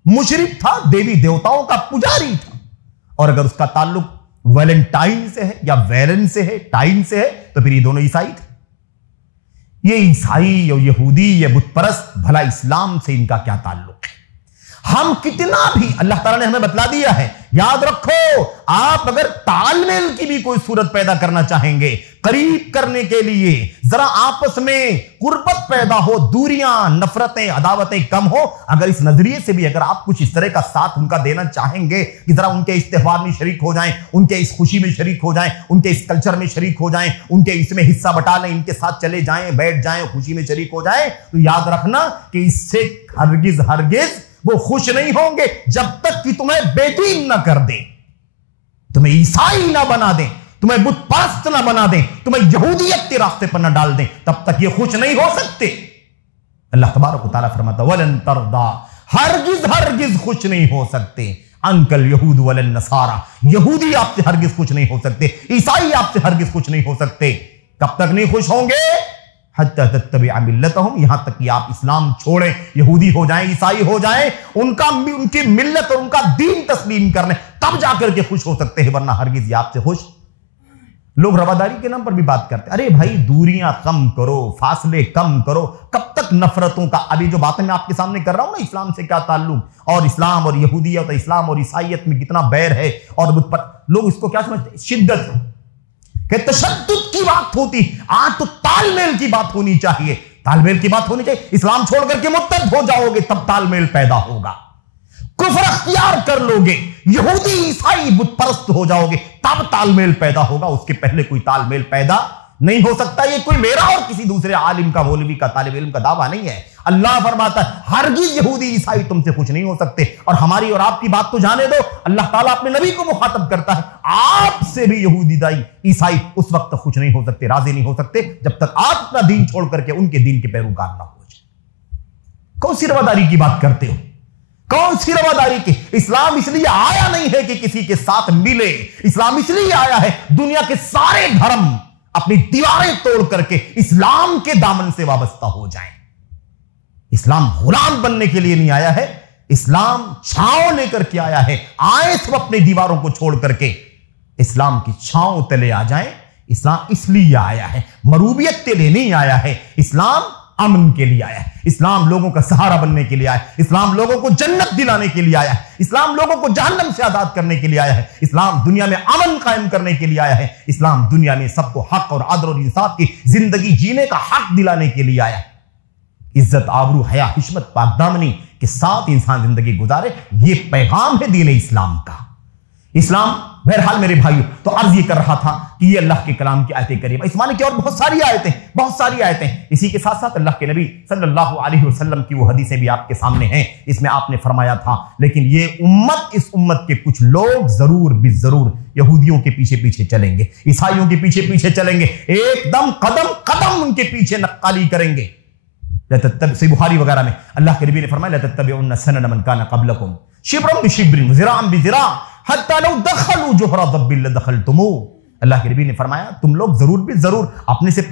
مشرک تھا، دیوی دیوتاؤں کا پجاری تھا۔ اور اگر اس کا تعلق ویلنٹائن سے ہے یا ویلن سے ہے، ٹائن سے ہے، تو پھر یہ دونوں عیسائی تھے۔ یہ عیسائی اور یہودی، یہ بت پرست، بھلا اسلام سے ان کا کیا تعلق ہے؟ ہم کتنا بھی، اللہ تعالیٰ نے ہمیں بتلا دیا ہے، یاد رکھو، آپ اگر تال میل کی بھی کوئی صورت پیدا کرنا چاہیں گے، قریب کرنے کے لیے، ذرا آپس میں قربت پیدا ہو، دوریاں، نفرتیں، عداوتیں کم ہو، اگر اس نظریے سے بھی اگر آپ کچھ اس طرح کا ساتھ ان کا دینا چاہیں گے کہ ذرا ان کے اس تہوار میں شریک ہو جائیں، ان کے اس خوشی میں شریک ہو جائیں، ان کے اس کلچر میں شریک ہو جائیں، ان کے اس میں حصہ بٹا لیں، ان کے ساتھ چلے جائیں، بیٹھ جائیں، خوشی میں شریک ہو جائیں، تو یاد رکھنا کہ اس سے ہرگز وہ خوش نہیں ہوں گے جب تک کہ تمہیں بے دین نہ کر دیں، تمہیں عیسائی نہ بنا دیں، تمہیں بت پرست نہ بنا دیں، تمہیں یہودیت کے راستے پر نہ ڈال دیں، تب تک یہ خوش نہیں ہو سکتے۔ اللہ تبارک و تعالیٰ فرماتا وَلَن تَرْضَىٰ، ہرگز خوش نہیں ہو سکتے، عنک الیہود ولا النصارى، یہودی آپ سے ہرگز خوش نہیں ہو سکتے، عیسائی آپ سے ہرگز خوش نہیں ہو سکتے۔ کب تک نہیں خوش ہوں گے؟ حتی تتبع ملتہم، یہاں تک کہ آپ اسلام چھوڑیں، یہودی ہو جائیں، عیسائی ہو جائیں، ان کی ملت اور ان کا دین تسلیم کر لیں، تب جا کر کے خوش ہو سکتے ہیں، ورنہ ہرگز یہ آپ سے خوش۔ لوگ رواداری کے نام پر بھی بات کرتے ہیں، ارے بھائی دوریاں کم کرو، فاصلے کم کرو، کب تک نفرتوں کا؟ ابھی جو باتیں میں آپ کے سامنے کر رہا ہوں نا، اسلام سے کیا تعلق، اور اسلام اور یہودیت اور اسلام اور عیسائیت میں کتنا بیر ہے، اور لوگ اس کو کیا سمجھتے ہیں؟ شدت، کہ تشدد کی بات ہوتی، آج تو تال میل کی بات ہونی چاہیے، تال میل کی بات ہونی چاہیے۔ اسلام چھوڑ کر کے مرتد ہو جاؤ گے تب تال میل پیدا ہوگا، کفر اختیار کر لو گے، یہودی عیسائی بت پرست ہو جاؤ گے تب تال میل پیدا ہوگا، اس کے پہلے کوئی تال میل پیدا نہیں ہو سکتا۔ یہ کوئی میرا اور کسی دوسرے عالم کا، مولوی کا، طالب علم کا دعویٰ نہیں ہے۔ اللہ فرماتا ہے ہرگز یہودی عیسائی تم سے خوش نہیں ہو سکتے۔ اور ہماری اور آپ کی بات تو جانے دو، اللہ تعالیٰ اپنے نبی کو مخاطب کرتا ہے، آپ سے بھی یہودی عیسائی اس وقت تک خوش نہیں ہو سکتے، راضی نہیں ہو سکتے جب تک آپ اپنا دین چھوڑ کر کے ان کے دین کے پیروکار نہ ہو جائے۔ کون سی رواداری کی بات کرتے ہو؟ کون سی رواداری کی؟ اسلام اس لیے آیا نہیں ہے کہ کسی کے ساتھ ملے، اسلام اس لیے آیا ہے دنیا کے سارے دھرم اپنی دیواریں توڑ کر کے اسلام کے دامن سے وابستہ ہو جائیں۔ اسلام غلام بننے کے لیے نہیں آیا ہے، اسلام چھاؤں لے کر کے آیا ہے۔ آئے سب اپنی دیواروں کو چھوڑ کر کے اسلام کی چھاؤں تلے آ جائیں۔ اسلام اس لیے آیا ہے، مروبیت کے لیے نہیں آیا ہے۔ اسلام امن کے لیے آیا ہے، اسلام لوگوں کا سہارا بننے کے لیے آیا ہے، اسلام لوگوں کو جنت دلانے کے لیے آیا ہے، اسلام لوگوں کو جہنم سے آزاد کرنے کے لیے آیا ہے، اسلام دنیا میں امن قائم کرنے کے لیے آیا ہے، اسلام دنیا میں سب کو حق اور عدل اور انصاف کی زندگی جینے کا حق دلانے کے لیے آیا ہے۔ عزت، آبرو، حیا، حشمت، پاک دامنی کے ساتھ انسان زندگی گزارے، یہ پیغام ہے دین اسلام کا۔ اسلام بہرحال میرے بھائیو، تو عرض یہ کر رہا تھا کہ یہ اللہ کے کلام کی آیت کریمہ، اس معنی کی اور بہت ساری آیتیں، اسی کے ساتھ ساتھ اللہ کے نبی صلی اللہ علیہ وسلم کی وہ حدیثیں بھی آپ کے سامنے ہیں۔ اس میں آپ نے فرمایا تھا لیکن یہ امت، اس امت کے کچھ لوگ ضرور بالضرور یہودیوں کے پیچھے پیچھے چلیں گے، عیسائیوں کے پیچھے پیچھے چلیں گے، ایک دم قدم قدم ان کے پیچھے نقالی کریں گے۔ صحیح بخاری وغیرہ میں اللہ کے نبی نے فرمایا لَتَتَّبِعُنَّ سَنَنَ مَنْ كَانَ قَبْلَكُمْ شِبْرًا بِشِبْرٍ وَذِرَاعًا بِذِرَاعٍ حَتَّى لَوْ دَخَلُوا جُحْرَ ضَبٍّ لَدَخَلْتُمُوهُ۔ اللہ کے نبی نے فرمایا تم لوگ ضرور بھی ضرور اپنے سے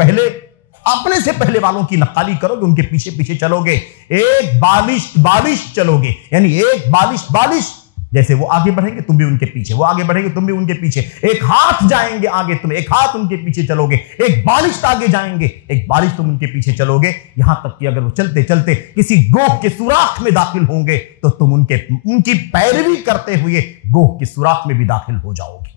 پہلے والوں کی نقالی کرو گے، ان کے پیچھے پیچھے چلو گے، ایک بالش چلو گے، یعنی ایک بالش جیسے وہ آگے بڑھیں گے تم بھی ان کے پیچھے، وہ آگے بڑھیں گے تم بھی ان کے پیچھے، ایک ہاتھ جائیں گے آگے تم، ایک ہاتھ ان کے پیچھے چلو گے، ایک بالش آگے جائیں گے، ایک بالش تم ان کے پیچھے چلو گے، یہاں تک کہ اگر وہ چلتے چلتے کسی گوہ کے سوراخ میں داخل ہوں گے تو تم ان کی پیروی کرتے ہوئے گوہ کے سوراخ میں بھی داخل ہو جاؤ گے۔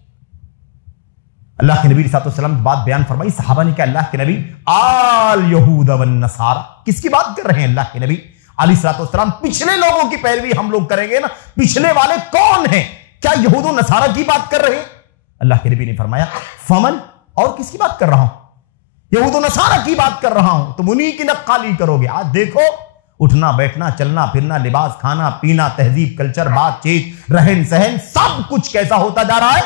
اللہ کے نبی صلی اللہ علیہ وسلم بات بیان فرمائی، صحابہ نے کہا اللہ کے نبی آل یہود والنصارى، کس کی بات کر رہے ہیں اللہ کے نبی علیہ الصلوۃ والسلام؟ پچھلے لوگوں کی پیروی ہم لوگ کریں گے نا، پچھلے والے کون ہیں؟ کیا یہود و نصارہ کی بات کر رہے ہیں؟ اللہ کے نبی نے فرمایا فمن، اور کس کی بات کر رہا ہوں؟ یہود و نصارہ کی بات کر رہا ہوں، تم انہی کی نقالی کرو گے۔ آج دیکھو اٹھنا بیٹھنا چلنا پھرنا، لباس، کھانا پینا، تہذیب، کلچر، بات چیت، رہن سہن، سب کچھ کیسا ہوتا جا رہا ہے؟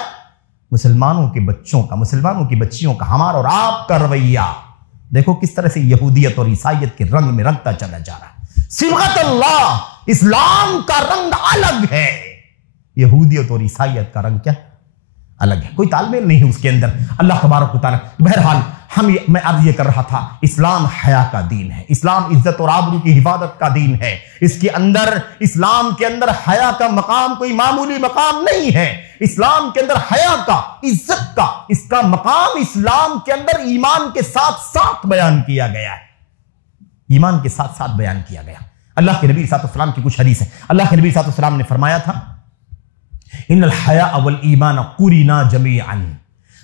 مسلمانوں کے بچوں کا، مسلمانوں کی بچیوں کا، ہمارا اور آپ کا رویہ دیکھو کس طرح سے یہودیت اور عیسائیت کے رنگ میں رنگتا چلا جا رہا ہے۔ صبغت اللہ، اسلام کا رنگ الگ ہے، یہودیت اور عیسائیت کا رنگ کیا الگ ہے، کوئی تال میل نہیں ہے اس کے اندر۔ اللہ تبارک و تعالیٰ، بہرحال میں عرض یہ کر رہا تھا، اسلام حیا کا دین ہے، اسلام عزت اور آبرو کی حفاظت کا دین ہے۔ اس کے اندر، اسلام کے اندر حیا کا مقام کوئی معمولی مقام نہیں ہے۔ اسلام کے اندر حیا کا، عزت کا، اس کا مقام اسلام کے اندر ایمان کے ساتھ ساتھ بیان کیا گیا ہے، ایمان کے ساتھ ساتھ بیان کیا گیا۔ اللہ کے نبی صلی اللہ علیہ وسلم کی کچھ حدیث ہے، اللہ کے نبی صلی اللہ علیہ وسلم نے فرمایا تھا ان الحیاء والایمان قرنا جمیعا،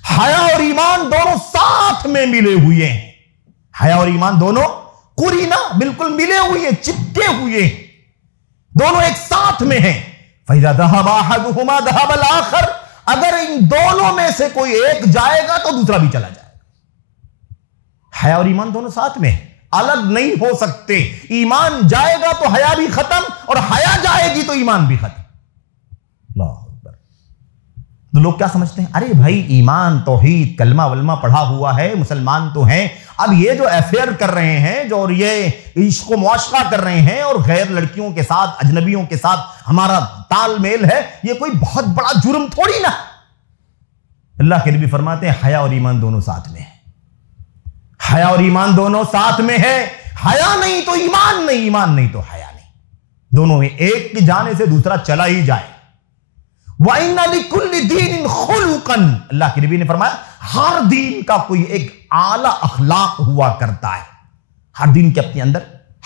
حیا اور ایمان دونوں ساتھ میں ملے ہوئے ہیں، حیا اور ایمان دونوں قرنا، بالکل ملے ہوئے ہیں، چپکے ہوئے ہیں، دونوں ایک ساتھ میں ہیں۔ فَإِذَا ذَهَبَ أَحَدُهُمَا ذَهَبَ الْآخَرُ، اگر ان دونوں میں سے کوئی ایک جائے گا تو دوسرا بھی چلا جائے گا۔ حیا اور ایمان دونوں ساتھ میں ہیں، الگ نہیں ہو سکتے۔ ایمان جائے گا تو حیا بھی ختم، اور حیا جائے گی تو ایمان بھی ختم۔ اللہ اکبر۔ تو لوگ کیا سمجھتے ہیں، ارے بھائی ایمان، توحید، کلمہ ولمہ پڑھا ہوا ہے، مسلمان تو ہیں، اب یہ جو افیئر کر رہے ہیں، جو اور یہ عشق و معاشقہ کر رہے ہیں، اور غیر لڑکیوں کے ساتھ، اجنبیوں کے ساتھ ہمارا تال میل ہے، یہ کوئی بہت بڑا جرم تھوڑی نا۔ اللہ کے نبی فرماتے ہیں حیا اور ایمان دونوں ساتھ میں ہیں، حیا اور ایمان دونوں ساتھ میں ہے، حیا نہیں تو ایمان نہیں، ایمان نہیں تو حیا نہیں، دونوں میں ایک کی جانے سے دوسرا چلا ہی جائے۔ وَإِنَّ لِكُلِّ دِينٍ خُلُقًا، اللہ کے نبی نے فرمایا ہر دین کا کوئی ایک اعلیٰ اخلاق ہوا کرتا ہے، ہر دین کے اپنے اندر،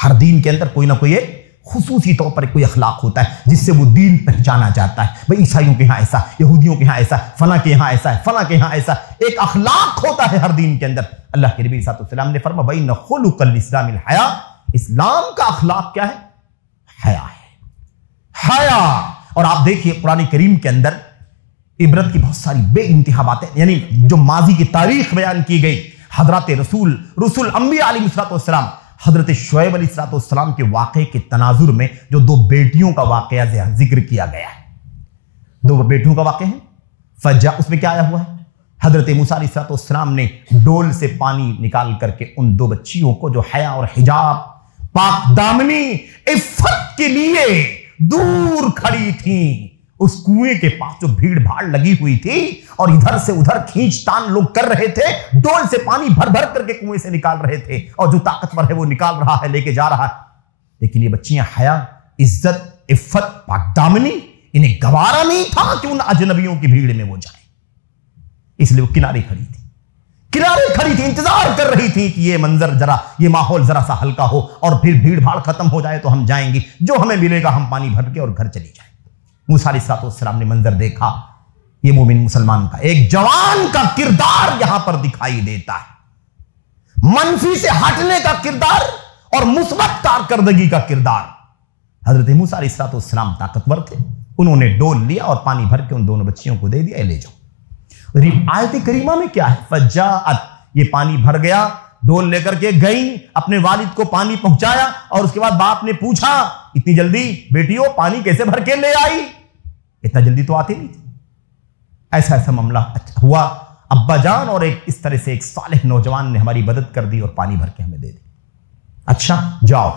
ہر دین کے اندر کوئی نہ کوئی ایک خصوصی طور پر کوئی اخلاق ہوتا ہے جس سے وہ دین پہچانا جاتا ہے۔ بھئی عیسائیوں کے ہاں ایسا، یہودیوں کے ہاں ایسا، فلاں کے یہاں ایسا ہے، فلاں کے یہاں ایسا، ایک اخلاق ہوتا ہے ہر دین کے اندر۔ اللہ کے نبی صلی اللہ علیہ وسلم نے فرمایا بَإِنَّ خُلُقَ الْإِسْلَامِ الْحَيَاءُ، اسلام کا اخلاق کیا ہے؟ حیا ہے، حیا۔ اور آپ دیکھیے قرآن کریم کے اندر عبرت کی بہت ساری بے انتہا باتیں، یعنی جو ماضی کی تاریخ بیان کی گئی، حضرات رسول انبیاء علیہ السلام، حضرت شعیب علیہ السلام کے واقعے کے تناظر میں جو دو بیٹیوں کا واقعہ ذکر کیا گیا ہے، دو بیٹیوں کا واقعہ ہے فجا، اس میں کیا آیا ہوا ہے؟ حضرت موسیٰ علیہ السلام نے ڈول سے پانی نکال کر کے ان دو بچیوں کو جو حیا اور حجاب، پاک دامنی، عفت کے لیے دور کھڑی تھیں، اس کنویں کے پاس جو بھیڑ بھاڑ لگی ہوئی تھی اور ادھر سے ادھر کھینچ تان لوگ کر رہے تھے، ڈول سے پانی بھر بھر کر کے کنویں سے نکال رہے تھے، اور جو طاقتور ہے وہ نکال رہا ہے، لے کے جا رہا ہے، لیکن یہ بچیاں حیا، عزت، عفت، پاک دامنی، انہیں گوارا نہیں تھا کہ ان اجنبیوں کی بھیڑ میں وہ جائیں، اس لیے وہ کنارے کھڑی تھی، انتظار کر رہی تھی کہ یہ منظر ذرا، یہ ماحول ذرا سا ہلکا ہو اور پھر بھیڑ بھاڑ ختم ہو جائے تو ہم جائیں گی، جو ہمیں ملے گا ہم پانی بھر کے اور گھر چلی جائیں۔ موسیٰ علیہ السلام نے منظر دیکھا، یہ مومن مسلمان کا ایک جوان کا کردار یہاں پر دکھائی دیتا ہے، منفی سے ہٹنے کا کردار اور مثبت کارکردگی کا کردار۔ حضرت موسیٰ علیہ السلام طاقتور تھے، انہوں نے ڈول لیا اور پانی بھر کے ان دونوں بچیوں کو دے دیا، لے جاؤ۔ آیت کریمہ میں کیا ہے؟ فجاءت، یہ پانی بھر گیا، ڈول لے کر کے گئیں، اپنے والد کو پانی پہنچایا، اور اس کے بعد باپ نے پوچھا اتنی جلدی بیٹیوں پانی کیسے بھر کے لے آئی؟ اتنا جلدی تو آتی نہیں تھی۔ ایسا معاملہ ہوا، ابا جان اور اس طرح سے ایک صالح نوجوان نے ہماری مدد کر دی اور پانی بھر کے ہمیں دے دی۔ اچھا جاؤ،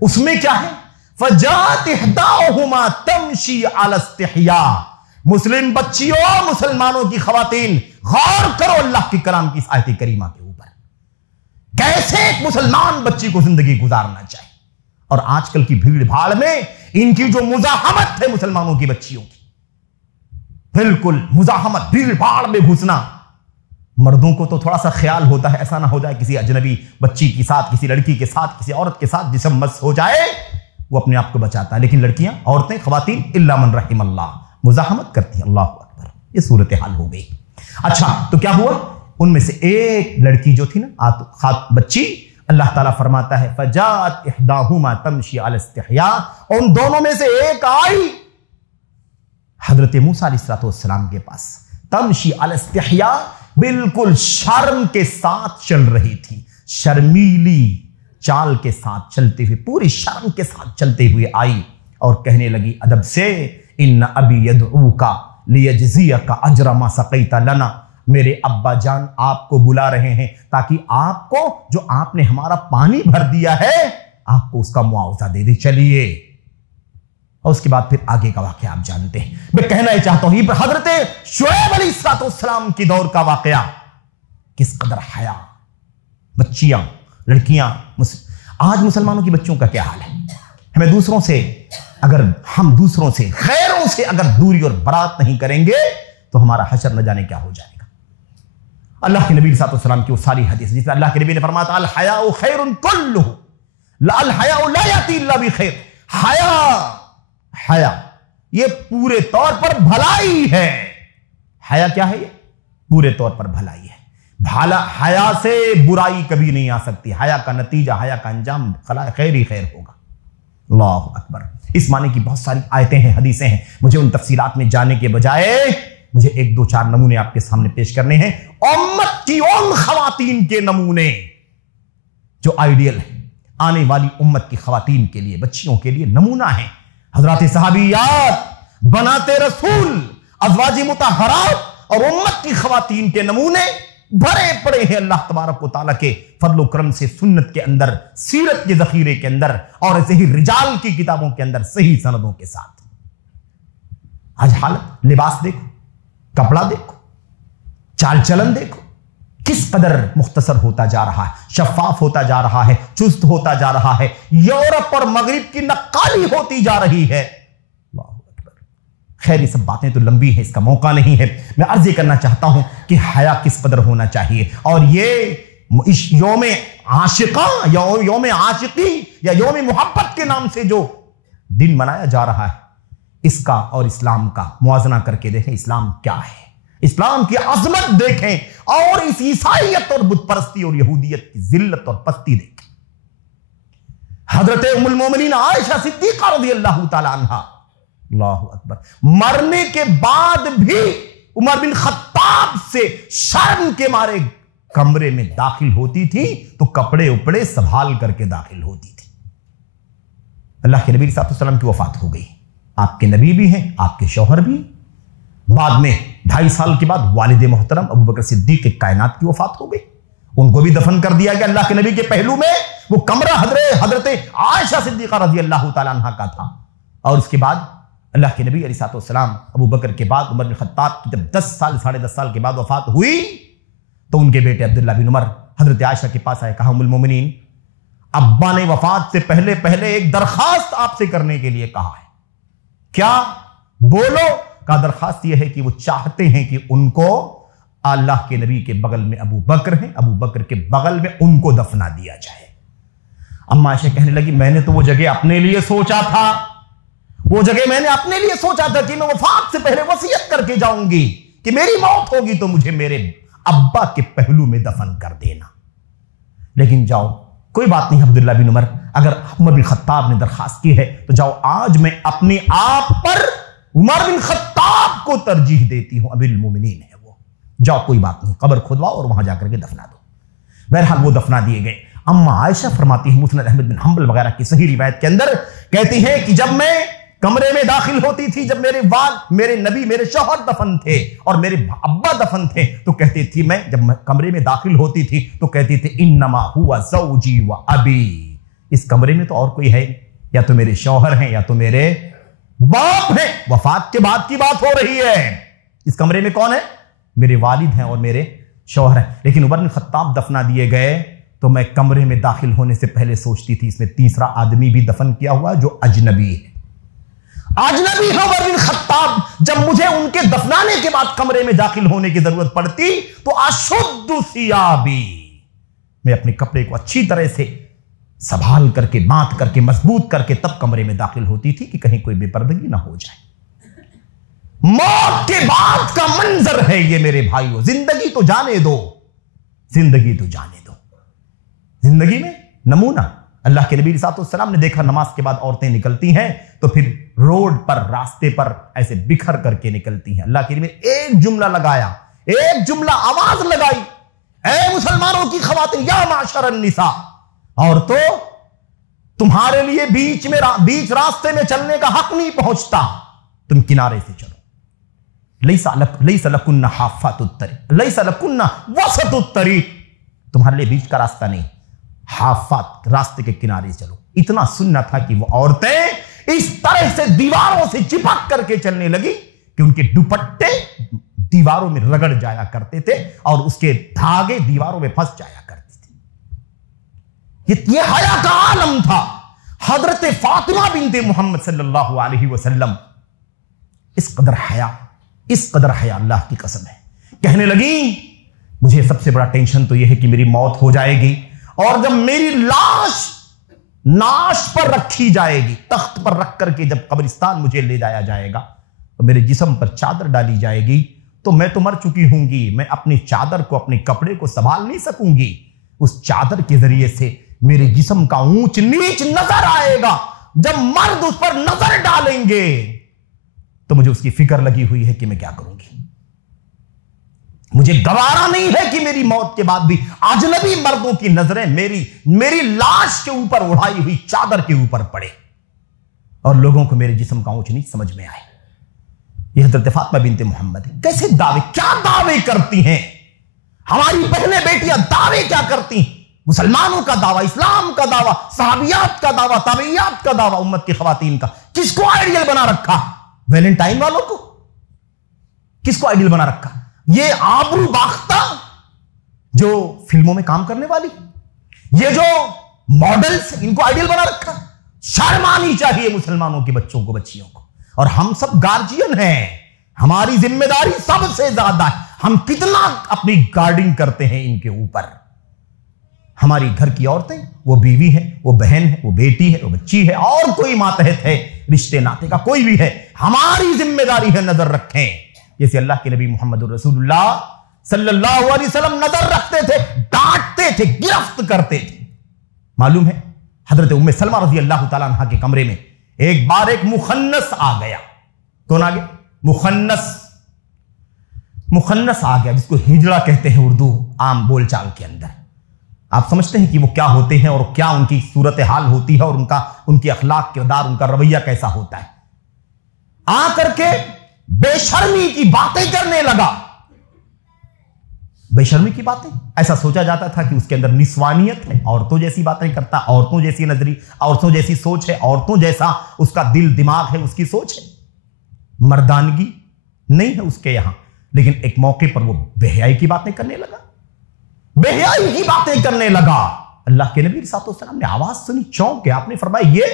اس میں کیا ہے؟ فجاءت احداہما تمشی علی استحیاء۔ مسلم بچیوں، مسلمانوں کی خواتین، غور کرو اللہ کے کلام کی اس آیت کریمہ کے اوپر، کیسے ایک مسلمان بچی کو زندگی گزارنا چاہیے۔ اور آج کل کی بھیڑ بھاڑ میں ان کی جو مزاحمت ہے مسلمانوں کی بچیوں کی، بالکل مزاحمت، بھیڑ بھاڑ میں گھسنا۔ مردوں کو تو تھوڑا سا خیال ہوتا ہے ایسا نہ ہو جائے کسی اجنبی بچی کے ساتھ، کسی لڑکی کے ساتھ، کسی عورت کے ساتھ جسم مس ہو جائے، وہ اپنے آپ کو بچاتا ہے، لیکن لڑکیاں، عورتیں، خواتین الا من رحم اللہ مزاحمت کرتی ہیں۔ اللہ اکبر، یہ صورتحال ہو گئی۔ اچھا تو کیا ہوا؟ ان میں سے ایک لڑکی جو تھی نا، بچی، اللہ تعالیٰ فرماتا ہے فجاءت احداہما تمشی علی استحیاء، ان دونوں میں سے ایک آئی حضرت موسیٰ علیہ السلام کے پاس، تمشی علی استحیاء، بالکل شرم کے ساتھ چل رہی تھی، شرمیلی چال کے ساتھ چلتے ہوئے، پوری شرم کے ساتھ چلتے ہوئے آئی اور کہنے لگی ادب سے، ان ابی یدعوک لیجزیک اجر ما سقیت لنا، میرے ابا جان آپ کو بلا رہے ہیں تاکہ آپ کو جو آپ نے ہمارا پانی بھر دیا ہے آپ کو اس کا معاوضہ دے دے۔ چلیے، اور اس کے بعد پھر آگے کا واقعہ آپ جانتے ہیں۔ میں کہنا یہ چاہتا ہوں حضرت شعیب علیہ السلام کی دور کا واقعہ، کس قدر حیا، بچیاں، لڑکیاں، آج مسلمانوں کی بچیوں کا کیا حال ہے؟ ہمیں دوسروں سے، اگر ہم دوسروں سے، غیروں سے اگر دوری اور برات نہیں کریں گے تو ہمارا حشر نہ جانے کیا ہو جائے گا۔ اللہ کے نبی صلی اللہ علیہ وسلم کی وہ ساری حدیث جس میں اللہ کے نبی نے فرمایا تھا الحیاء خیر کلہ، الحیاء لا یاتی الا بخیر، حیا یہ پورے طور پر بھلائی ہے۔ حیا کیا ہے؟ یہ پورے طور پر بھلائی ہے۔ حیا سے برائی کبھی نہیں آ سکتی، حیا کا نتیجہ، حیا کا انجام خیر ہی خیر ہوگا۔ اللہ اکبر۔ اس معنی کی بہت ساری آیتیں ہیں، حدیثیں ہیں، مجھے ان تفصیلات میں جانے کے بجائے مجھے ایک دو چار نمونے آپ کے سامنے پیش کرنے ہیں، امت کی ان خواتین کے نمونے جو آئیڈیل ہیں، آنے والی امت کی خواتین کے لیے، بچیوں کے لیے نمونہ ہیں۔ حضرات صحابیات، بنات رسول، ازواج مطہرات اور امت کی خواتین کے نمونے بھرے پڑے ہیں اللہ تبارک و تعالیٰ کے فضل و کرم سے، سنت کے اندر، سیرت کے ذخیرے کے اندر، اور ایسے ہی رجال کی کتابوں کے اندر صحیح سندوں کے ساتھ۔ آج حالت، لباس دیکھو، کپڑا دیکھو، چال چلن دیکھو، کس قدر مختصر ہوتا جا رہا ہے، شفاف ہوتا جا رہا ہے، چست ہوتا جا رہا ہے، یورپ اور مغرب کی نقالی ہوتی جا رہی ہے۔ اللہ اکبر۔ خیر یہ سب باتیں تو لمبی ہیں، اس کا موقع نہیں ہے، میں عرض یہ کرنا چاہتا ہوں کہ حیا کس قدر ہونا چاہیے، اور یہ یوم عاشقاں یا یوم عاشقی یا یوم محبت کے نام سے جو دن منایا جا رہا ہے، اس کا اور اسلام کا موازنہ کر کے دیکھیں، اسلام کیا ہے، اسلام کی عظمت دیکھیں، اور اس عیسائیت اور بت پرستی اور یہودیت کی ذلت اور پستی دیکھیں۔ حضرت ام المومنین عائشہ صدیقہ رضی اللہ تعالی عنہا، اللہ اکبر، مرنے کے بعد بھی عمر بن خطاب سے شرم کے مارے کمرے میں داخل ہوتی تھی تو کپڑے اپڑے سنبھال کر کے داخل ہوتی تھی۔ اللہ کے نبی صلی اللہ علیہ وسلم کی وفات ہو گئی، آپ کے نبی بھی ہیں، آپ کے شوہر بھی، بعد میں 2.5 سال کے بعد والد محترم ابو بکر صدیق کائنات کی وفات ہو گئی، ان کو بھی دفن کر دیا گیا۔ اللہ کے نبی کے پہلو میں وہ کمرہ حضرت عائشہ صدیقہ رضی اللہ تعالی عنہا کا تھا، اور اس کے بعد اللہ کے نبی علیہ السلام ابو بکر کے بعد عمر بن خطاب کی جب 10 سال 10.5 سال کے بعد وفات ہوئی تو ان کے بیٹے عبداللہ بن عمر حضرت عائشہ کے پاس آئے، کہا ام المومنین، ابا نے وفات سے پہلے ایک درخواست آپ سے کرنے کے لیے کہا ہے، کیا؟ بولو۔ کا درخواست یہ ہے کہ وہ چاہتے ہیں کہ ان کو اللہ کے نبی کے بغل میں ابو بکر ہیں، ابو بکر کے بغل میں ان کو دفنا دیا جائے۔ اما عائشہ کہنے لگی میں نے تو وہ جگہ اپنے لیے سوچا تھا، وہ جگہ میں نے اپنے لیے سوچا تھا کہ میں وفات سے پہلے وصیت کر کے جاؤں گی کہ میری موت ہوگی تو مجھے میرے ابا کے پہلو میں دفن کر دینا، لیکن جاؤ کوئی بات نہیں عبداللہ بن عمر، اگر عمر بن خطاب نے درخواست کی ہے تو جاؤ، آج میں اپنے آپ پر عمر بن خطاب کو ترجیح دیتی ہوں، امیر المومنین ہے وہ، جاؤ کوئی بات نہیں، قبر کھودواؤ اور وہاں جا کر کے دفنا دو۔ بہرحال وہ دفنا دیے گئے۔ اما عائشہ فرماتی ہیں مسند احمد بن حنبل وغیرہ کی صحیح روایت کے اندر، کہتی ہیں کہ جب میں کمرے میں داخل ہوتی تھی، جب میرے نبی میرے شوہر دفن تھے اور میرے ابا دفن تھے، تو کہتی تھی میں جب کمرے میں داخل ہوتی تھی تو کہتی تھی انما ہوا زوجی و ابی، اس کمرے میں تو اور کوئی ہے، یا تو میرے شوہر ہیں یا تو میرے باپ ہیں۔ وفات کے بعد کی بات ہو رہی ہے، اس کمرے میں کون ہے؟ میرے والد ہیں اور میرے شوہر ہیں۔ لیکن عمر بن خطاب دفنا دیے گئے تو میں کمرے میں داخل ہونے سے پہلے سوچتی تھی اس میں تیسرا آدمی بھی دفن کیا ہوا جو اجنبی ہے، اجنبی ہے عمر بن خطاب۔ جب مجھے ان کے دفنانے کے بعد کمرے میں داخل ہونے کی ضرورت پڑتی تو اشد ثیابی، میں اپنے کپڑے کو اچھی طرح سے سنبھال کر کے باندھ کر کے مضبوط کر کے تب کمرے میں داخل ہوتی تھی کہ کہیں کوئی بے پردگی نہ ہو جائے۔ موت کے بعد کا منظر ہے یہ میرے بھائیو، زندگی تو جانے دو، زندگی تو جانے دو، زندگی میں نمونہ اللہ کے نبی صلی اللہ علیہ وسلم نے دیکھا، نماز کے بعد عورتیں نکلتی ہیں تو پھر روڈ پر راستے پر ایسے بکھر کر کے نکلتی ہیں۔ اللہ کے نبی نے ایک جملہ لگایا، ایک جملہ آواز لگائی، اے مسلمانوں کی خواتین، یا معشر النساء، عورتوں تمہارے لیے بیچ راستے میں چلنے کا حق نہیں پہنچتا، تم کنارے سے چلو۔ لیس لکن حافۃ الطریق، لیس لکن وسط الطریق، تمہارے لیے بیچ کا راستہ نہیں، حافات راستے کے کنارے چلو۔ اتنا سننا تھا کہ وہ عورتیں اس طرح سے دیواروں سے چپک کر کے چلنے لگی کہ ان کے دوپٹے دیواروں میں رگڑ جایا کرتے تھے اور اس کے دھاگے دیواروں میں پھنس جایا کرتے تھے۔ یہ حیا کا عالم تھا۔ حضرت فاطمہ بنت محمد صلی اللہ علیہ وسلم اس قدر حیا اللہ کی قسم ہے، کہنے لگی مجھے سب سے بڑا ٹینشن تو یہ ہے کہ میری موت ہو جائے گی، اور جب میری لاش ناش پر رکھی جائے گی، تخت پر رکھ کر کے جب قبرستان مجھے لے جایا جائے گا تو میرے جسم پر چادر ڈالی جائے گی تو میں تو مر چکی ہوں گی، میں اپنی چادر کو، اپنے کپڑے کو سنبھال نہیں سکوں گی، اس چادر کے ذریعے سے میرے جسم کا اونچ نیچ نظر آئے گا، جب مرد اس پر نظر ڈالیں گے تو مجھے اس کی فکر لگی ہوئی ہے کہ میں کیا کروں گی۔ مجھے گوارا نہیں ہے کہ میری موت کے بعد بھی اجنبی مردوں کی نظریں میری لاش کے اوپر اڑائی ہوئی چادر کے اوپر پڑے اور لوگوں کو میرے جسم کا اونچ نیچ سمجھ میں آئے۔ یہ حضرت فاطمہ بنت محمد کیسے کیا دعوے کرتی ہیں، ہماری بہنیں بیٹیاں دعوے کیا کرتی ہیں، مسلمانوں کا دعویٰ، اسلام کا دعویٰ، صحابیات کا دعویٰ، تابعیات کا دعویٰ، امت کی خواتین کا۔ کس کو آئیڈیل بنا رکھا؟ ویلنٹائن والوں کو؟ کس کو آئیڈیل بنا رکھا؟ یہ آبرو باختہ جو فلموں میں کام کرنے والی، یہ جو ماڈلز، ان کو آئیڈیل بنا رکھا۔ شرم آنی چاہیے مسلمانوں کے بچوں کو، بچیوں کو۔ اور ہم سب گارجین ہیں، ہماری ذمہ داری سب سے زیادہ ہے، ہم کتنا اپنی گارڈنگ کرتے ہیں ان کے اوپر۔ ہماری گھر کی عورتیں، وہ بیوی ہے، وہ بہن ہے، وہ بیٹی ہے، وہ بچی ہے، اور کوئی ماتحت ہے، رشتے ناتے کا کوئی بھی ہے، ہماری ذمہ داری ہے نظر رکھیں، جیسے اللہ کے نبی محمد رسول اللہ صلی اللہ علیہ وسلم نظر رکھتے تھے، ڈانٹتے تھے، گرفت کرتے تھے۔ معلوم ہے حضرت ام سلمہ رضی اللہ تعالیٰ عنہ کے کمرے میں ایک بار ایک مخنث آ گیا۔ کون آ گیا؟ مخنث آ گیا، جس کو ہجڑا کہتے ہیں اردو عام بول چال کے اندر۔ آپ سمجھتے ہیں کہ وہ کیا ہوتے ہیں اور کیا ان کی صورتحال ہوتی ہے اور ان کی اخلاق کردار، ان کا رویہ کیسا ہوتا ہے۔ آ کر کے بے شرمی کی باتیں کرنے لگا۔ بے شرمی کی باتیں، ایسا سوچا جاتا تھا کہ اس کے اندر نسوانیت ہے، عورتوں جیسی باتیں کرتا، عورتوں جیسی نظری، عورتوں جیسی سوچ ہے، عورتوں جیسا اس کا دل دماغ ہے، اس کی سوچ ہے، مردانگی نہیں ہے اس کے یہاں۔ لیکن ایک موقع پر وہ بے حیائی کی باتیں کرنے لگا، بے حیائی کی باتیں کرنے لگا۔ اللہ کے نبی صلی اللہ علیہ وسلم نے آواز سنی، چونک کے آپ نے فرمایا یہ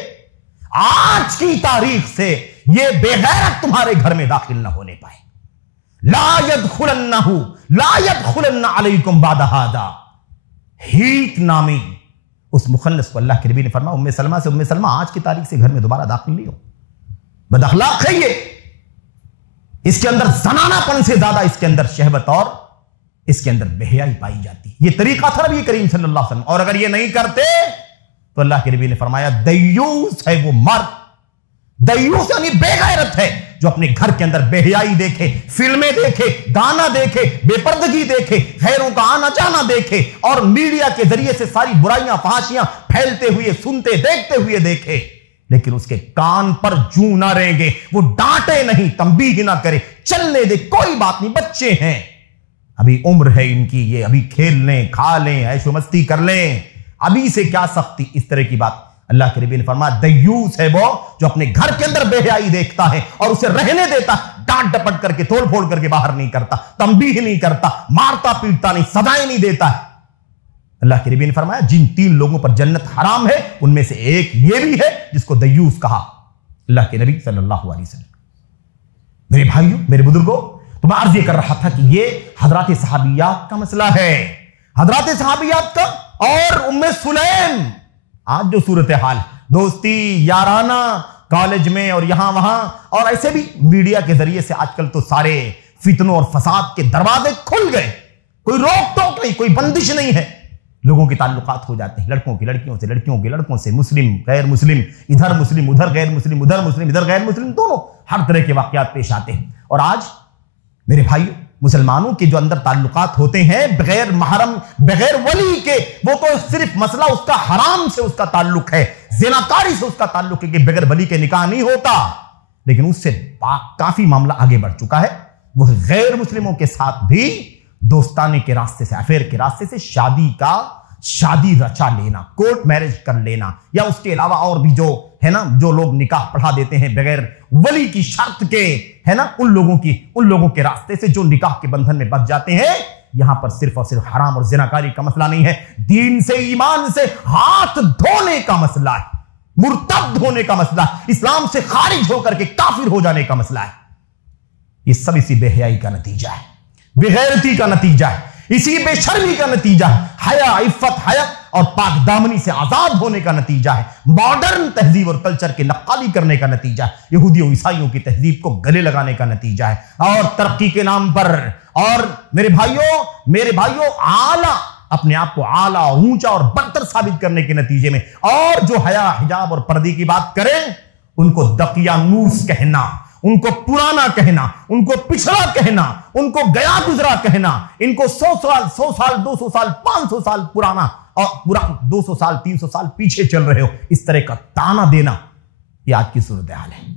آج کی تاریخ سے یہ بے غیرت تمہارے گھر میں داخل نہ ہونے پائے۔ لا يدخلن علیکم بعد ھذا۔ ہیت نامی اس مخنث کو اللہ کے نبی نے فرمایا ام سلمہ سے، ام سلمہ آج کی تاریخ سے گھر میں دوبارہ داخل نہیں ہو، بد اخلاق ہے یہ، اس کے اندر زنانہ پن سے زیادہ اس کے اندر شہوت اور اس کے اندر بے حیائی پائی جاتی. یہ طریقہ تھا نبی کریم صلی اللہ علیہ وسلم. اور اگر یہ نہیں کرتے تو اللہ کے نبی نے فرمایا دیوس ہے وہ مرد. دیوس یعنی بے غیرت ہے جو اپنے گھر کے اندر بے حیائی دیکھے, فلمیں دیکھے, گانا دیکھے, بے پردگی دیکھے, غیروں کا آنا جانا دیکھے, اور میڈیا کے ذریعے سے ساری برائیاں فحاشیاں پھیلتے ہوئے سنتے دیکھتے ہوئے دیکھے, لیکن اس کے کان پر جوں نہ رینگے, وہ ڈانٹے نہیں, تنبیہ نہ کرے, چلنے دے, کوئی بات نہیں, بچے ہیں, ابھی عمر ہے ان کی, یہ ابھی کھیل لیں, کھا لیں, عیش و مستی کر لیں, ابھی سے کیا سختی. اس طرح کی بات اللہ کے نبی نے فرمایا دیوس ہے وہ جو اپنے گھر کے اندر بے حیائی دیکھتا ہے اور اسے رہنے دیتا, ڈانٹ ڈپٹ کر کے توڑ پھوڑ کر کے باہر نہیں کرتا, تنبیہ نہیں کرتا, مارتا پیٹتا نہیں, سزائیں نہیں دیتا ہے. اللہ کے نبی نے فرمایا جن 3 لوگوں پر جنت حرام ہے ان میں سے ایک یہ بھی ہے جس کو دیوس کہا اللہ کے نبی صلی اللہ علیہ وسلم. میرے بھائیوں, میرے بزرگوں, تو میں عرض یہ کر رہا تھا کہ یہ حضرات صحابیات کا مسئلہ ہے, حضرات صحابیات کا. اور ام سلیم, آج جو صورتحال, دوستی یارانہ کالج میں اور یہاں وہاں, اور ایسے بھی میڈیا کے ذریعے سے آج کل تو سارے فتنوں اور فساد کے دروازے کھل گئے, کوئی روک ٹوک نہیں, کوئی بندش نہیں ہے. لوگوں کے تعلقات ہو جاتے ہیں, لڑکوں کی لڑکیوں سے, لڑکیوں کے لڑکوں سے, مسلم غیر مسلم, ادھر مسلم ادھر غیر مسلم, ادھر مسلم ادھر غیر مسلم, دونوں ہر طرح کے واقعات پیش آتے ہیں. اور آج میرے بھائیوں, مسلمانوں کے جو اندر تعلقات ہوتے ہیں بغیر محرم, بغیر ولی کے, وہ تو صرف مسئلہ اس کا حرام سے اس کا تعلق ہے, زناکاری سے اس کا تعلق ہے کہ بغیر ولی کے نکاح نہیں ہوتا. لیکن اس سے کافی معاملہ آگے بڑھ چکا ہے. وہ غیر مسلموں کے ساتھ بھی دوستانے کے راستے سے, افیئر کے راستے سے شادی رچا لینا, کورٹ میرج کر لینا, یا اس کے علاوہ اور بھی جو ہے نا, جو لوگ نکاح پڑھا دیتے ہیں بغیر ولی کی شرط کے, ہے نا, ان لوگوں کے راستے سے جو نکاح کے بندھن میں بچ جاتے ہیں. یہاں پر صرف اور صرف حرام اور زناکاری کا مسئلہ نہیں ہے, دین سے, ایمان سے ہاتھ دھونے کا مسئلہ ہے, مرتد ہونے کا مسئلہ ہے, اسلام سے خارج ہو کر کے کافر ہو جانے کا مسئلہ ہے. یہ سب اسی بے حیائی کا نتیجہ ہے, بے غیرتی کا نتیجہ ہے, اسی بے شرمی کا نتیجہ ہے, حیا, عفت, حیا اور پاک دامنی سے آزاد ہونے کا نتیجہ ہے, ماڈرن تہذیب اور کلچر کی نقالی کرنے کا نتیجہ ہے, یہودیوں عیسائیوں کی تہذیب کو گلے لگانے کا نتیجہ ہے, اور ترقی کے نام پر, اور میرے بھائیوں اعلیٰ, اپنے آپ کو اعلیٰ, اونچا اور برتر ثابت کرنے کے نتیجے میں, اور جو حیا, حجاب اور پردے کی بات کریں ان کو دقیانوس کہنا, ان کو پرانا کہنا, ان کو پچھڑا کہنا, ان کو گیا گزرا کہنا, ان کو 100 سال 200 سال 500 سال پرانا, اور پورا 200 سال 300 سال پیچھے چل رہے ہو, اس طرح کا تانا دینا, یہ آج کی صورتحال ہے.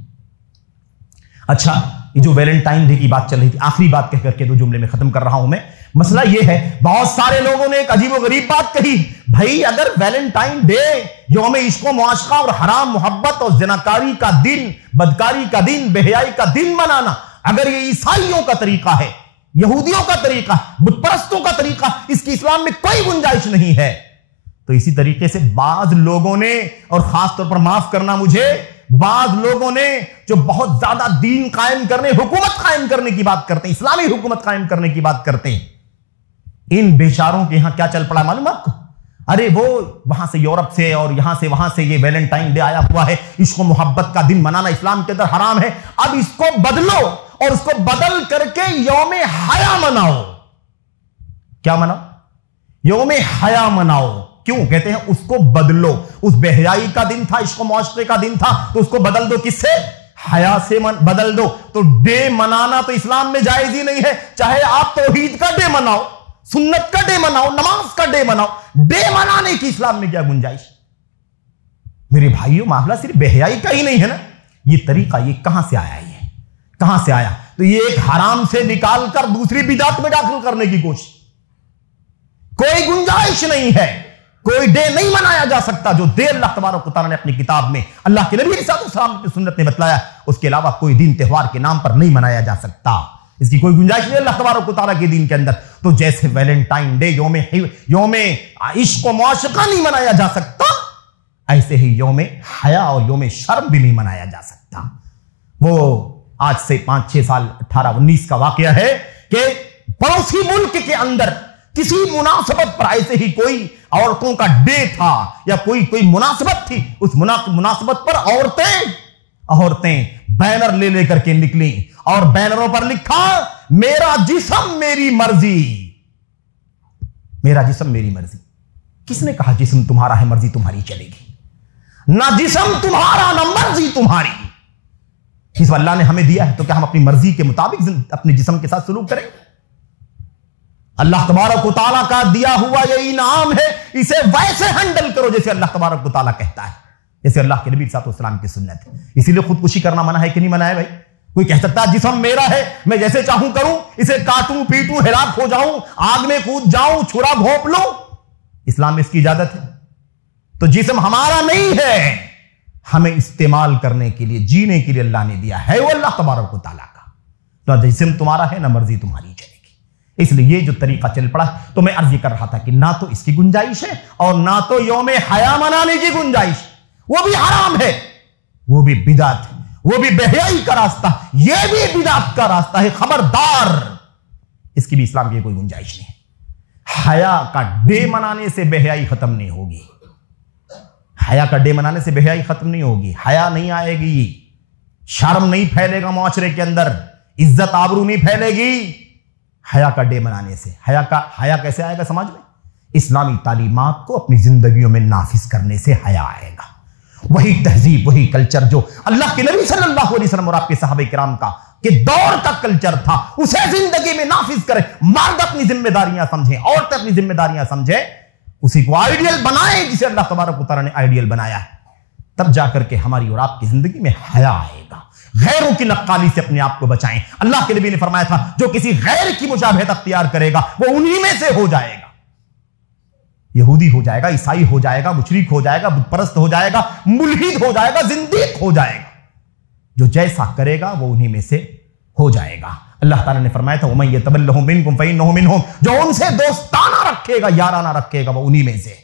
اچھا, یہ جو ویلنٹائن ڈے کی بات چل رہی تھی, آخری بات کہہ کر کے 2 جملے میں ختم کر رہا ہوں میں. مسئلہ یہ ہے, بہت سارے لوگوں نے ایک عجیب و غریب بات کہی, بھائی اگر ویلنٹائن ڈے یوم عشق و معاشقہ اور حرام محبت اور زناکاری کا دن, بدکاری کا دن, بے حیائی کا دن منانا, اگر یہ عیسائیوں کا طریقہ ہے, یہودیوں کا طریقہ, بت پرستوں کا طریقہ, اس کی اسلام میں کوئی گنجائش نہیں ہے, تو اسی طریقے سے بعض لوگوں نے, اور خاص طور پر معاف کرنا مجھے, بعض لوگوں نے جو بہت زیادہ دین قائم کرنے, حکومت قائم کرنے کی بات کرتے ہیں, اسلامی حکومت قائم کرنے کی بات کرتے ہیں, ان بیچاروں کے یہاں کیا چل پڑا معلوم آپ کو؟ ارے وہ وہاں سے یورپ سے اور یہاں سے وہاں سے یہ ویلنٹائن ڈے آیا ہوا ہے, عشق و محبت کا دن منانا اسلام کے اندر حرام ہے, اب اس کو بدلو اور اس کو بدل کر کے یوم حیا مناؤ. کیا مناؤ؟ یوم حیا مناؤ. کیوں کہتے ہیں اس کو بدلو؟ اس بے حیائی کا دن تھا, عشق و معاشرے کا دن تھا, تو اس کو بدل دو, کس سے؟ حیا سے بدل دو. تو ڈے منانا تو اسلام میں جائز ہی نہیں ہے, چاہے آپ توحید کا ڈے مناؤ, سنت کا ڈے مناؤ, نماز کا ڈے مناؤ, ڈے منانے کی اسلام میں کیا گنجائش؟ میرے بھائیوں, معاملہ صرف بے حیائی کا ہی نہیں ہے نا, یہ طریقہ یہ کہاں سے آیا؟ یہ کہاں سے آیا؟ تو یہ ایک حرام سے نکال کر دوسری بدعت میں داخل کرنے کی کوشش. کوئی گنجائش نہیں ہے, کوئی ڈے نہیں منایا جا سکتا جو دے اللہ تبارک و تعالیٰ نے اپنی کتاب میں, اللہ کے نبی علیہ السلام کی سنت نے بتلایا, اس کے علاوہ کوئی دین تہوار کے نام پر نہیں منایا جا سکتا. اس کی کوئی گنجائش نہیں اللہ تبارک و تعالیٰ کے دین کے اندر. تو جیسے ویلنٹائن ڈے یوم عشق و معاشقہ نہیں منایا جا سکتا, ایسے ہی یوم حیا اور یوم شرم بھی نہیں منایا جا سکتا. وہ آج سے 5-6 سال 18-19 کا واقعہ ہے کہ پڑوسی ملک کے اندر کسی مناسبت پر ایسے ہی کوئی عورتوں کا ڈے تھا یا کوئی مناسبت تھی, اس مناسبت پر عورتیں بینر لے کر کے نکلی اور بینروں پر لکھا میرا جسم میری مرضی, میرا جسم میری مرضی. کس نے کہا جسم تمہارا ہے مرضی تمہاری چلے گی؟ نہ جسم تمہارا نہ مرضی تمہاری. اس اللہ نے ہمیں دیا ہے تو کیا ہم اپنی مرضی کے مطابق اپنے جسم کے ساتھ سلوک کریں؟ اللہ تبارک و تعالیٰ کا دیا ہوا یہ انعام ہے, اسے ویسے ہینڈل کرو جیسے اللہ تبارک و تعالیٰ کہتا ہے, جیسے اللہ کے نبی صلی اللہ علیہ وسلم کی سنت ہے. اسی لیے خودکشی کرنا منع ہے کہ نہیں منع ہے بھائی؟ کوئی کہہ سکتا ہے جسم میرا ہے, میں جیسے چاہوں کروں, اسے کاٹوں پیٹوں, ہلاک ہو جاؤں, آگ میں کود جاؤں, چھرا گھونپ لوں. اسلام میں اس کی اجازت ہے؟ تو جسم ہمارا نہیں ہے, ہمیں استعمال کرنے کے لیے, جینے کے لیے اللہ نے دیا ہے, وہ اللہ تبارک و تعالیٰ کا. نہ جسم تمہارا ہے نہ مرضی تمہاری چلے گی. اس لیے یہ جو طریقہ چل پڑا, تو میں عرض یہ کر رہا تھا کہ نہ تو اس کی گنجائش ہے اور نہ تو یوم حیا منانے کی گنجائش, وہ بھی حرام ہے, وہ بھی بدعت ہے, وہ بھی بے حیائی کا راستہ, یہ بھی بدعت کا راستہ ہے. خبردار, اس کی بھی اسلام کی کوئی گنجائش نہیں ہے. حیا کا ڈے منانے سے بے حیائی ختم نہیں ہوگی, حیا کا ڈے منانے سے بے حیائی ختم نہیں ہوگی, حیا نہیں آئے گی, شرم نہیں پھیلے گا معاشرے کے اندر, عزت آبرو نہیں پھیلے گی حیا کا ڈے منانے سے. حیا کیسے آئے گا سمجھ میں؟ اسلامی تعلیمات کو اپنی زندگیوں میں نافذ کرنے سے حیا آئے گا. وہی تہذیب, وہی کلچر جو اللہ کے نبی صلی اللہ علیہ وسلم اور آپ کے صحابہ کرام کا کہ دور کا کلچر تھا, اسے زندگی میں نافذ کریں. مرد اپنی ذمہ داریاں سمجھیں, عورتیں اپنی ذمہ داریاں سمجھیں, اسی کو آئیڈیل بنائیں جسے اللہ تبارک و تعالیٰ نے آئیڈیل بنایا ہے. تب جا کر کے ہماری اور آپ کی زندگی میں حیا آئے گا. غیروں کی نقالی سے اپنے آپ کو بچائیں. اللہ کے نبی نے فرمایا تھا جو کسی غیر کی مشابہت اختیار کرے گا وہ انہی میں سے ہو جائے گا. یہودی ہو جائے گا, عیسائی ہو جائے گا, مشرک ہو جائے گا, بت پرست ہو جائے گا, ملحد ہو جائے گا, زندیق ہو جائے گا. جو جیسا کرے گا وہ انہی میں سے ہو جائے گا. اللہ تعالیٰ نے فرمایا تھا وَمَن يَتَوَلَّهُم مِّنكُمْ فَإِنَّهُ مِنْهُمْ, جو ان سے دوستانہ رکھے گا, یارانہ رکھے گا, وہ انہی میں سے.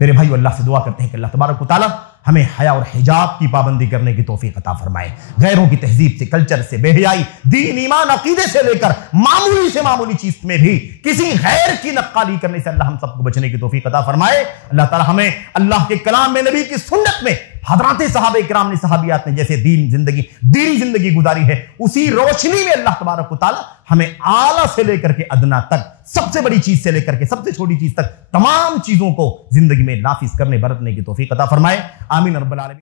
میرے بھائیو, اللہ سے دعا کرتے ہیں کہ اللہ تبارک و تعالیٰ ہمیں حیا اور حجاب کی پابندی کرنے کی توفیق عطا فرمائے. غیروں کی تہذیب سے, کلچر سے, بے حیائی, دین, ایمان, عقیدے سے لے کر معمولی سے معمولی چیز میں بھی کسی غیر کی نقالی کرنے سے اللہ ہم سب کو بچنے کی توفیق عطا فرمائے. اللہ تعالیٰ ہمیں اللہ کے کلام میں, نبی کی سنت میں, حضرات صحابہ کرام نے, صحابیات نے جیسے دینی زندگی گزاری ہے, اسی روشنی میں اللہ تبارک و تعالیٰ ہمیں اعلیٰ سے لے کر کے ادنا تک, سب سے بڑی چیز سے لے کر کے سب سے چھوٹی چیز تک تمام چیزوں کو زندگی میں نافذ کرنے برتنے کی توفیق عطا فرمائے. آمین رب العالمین.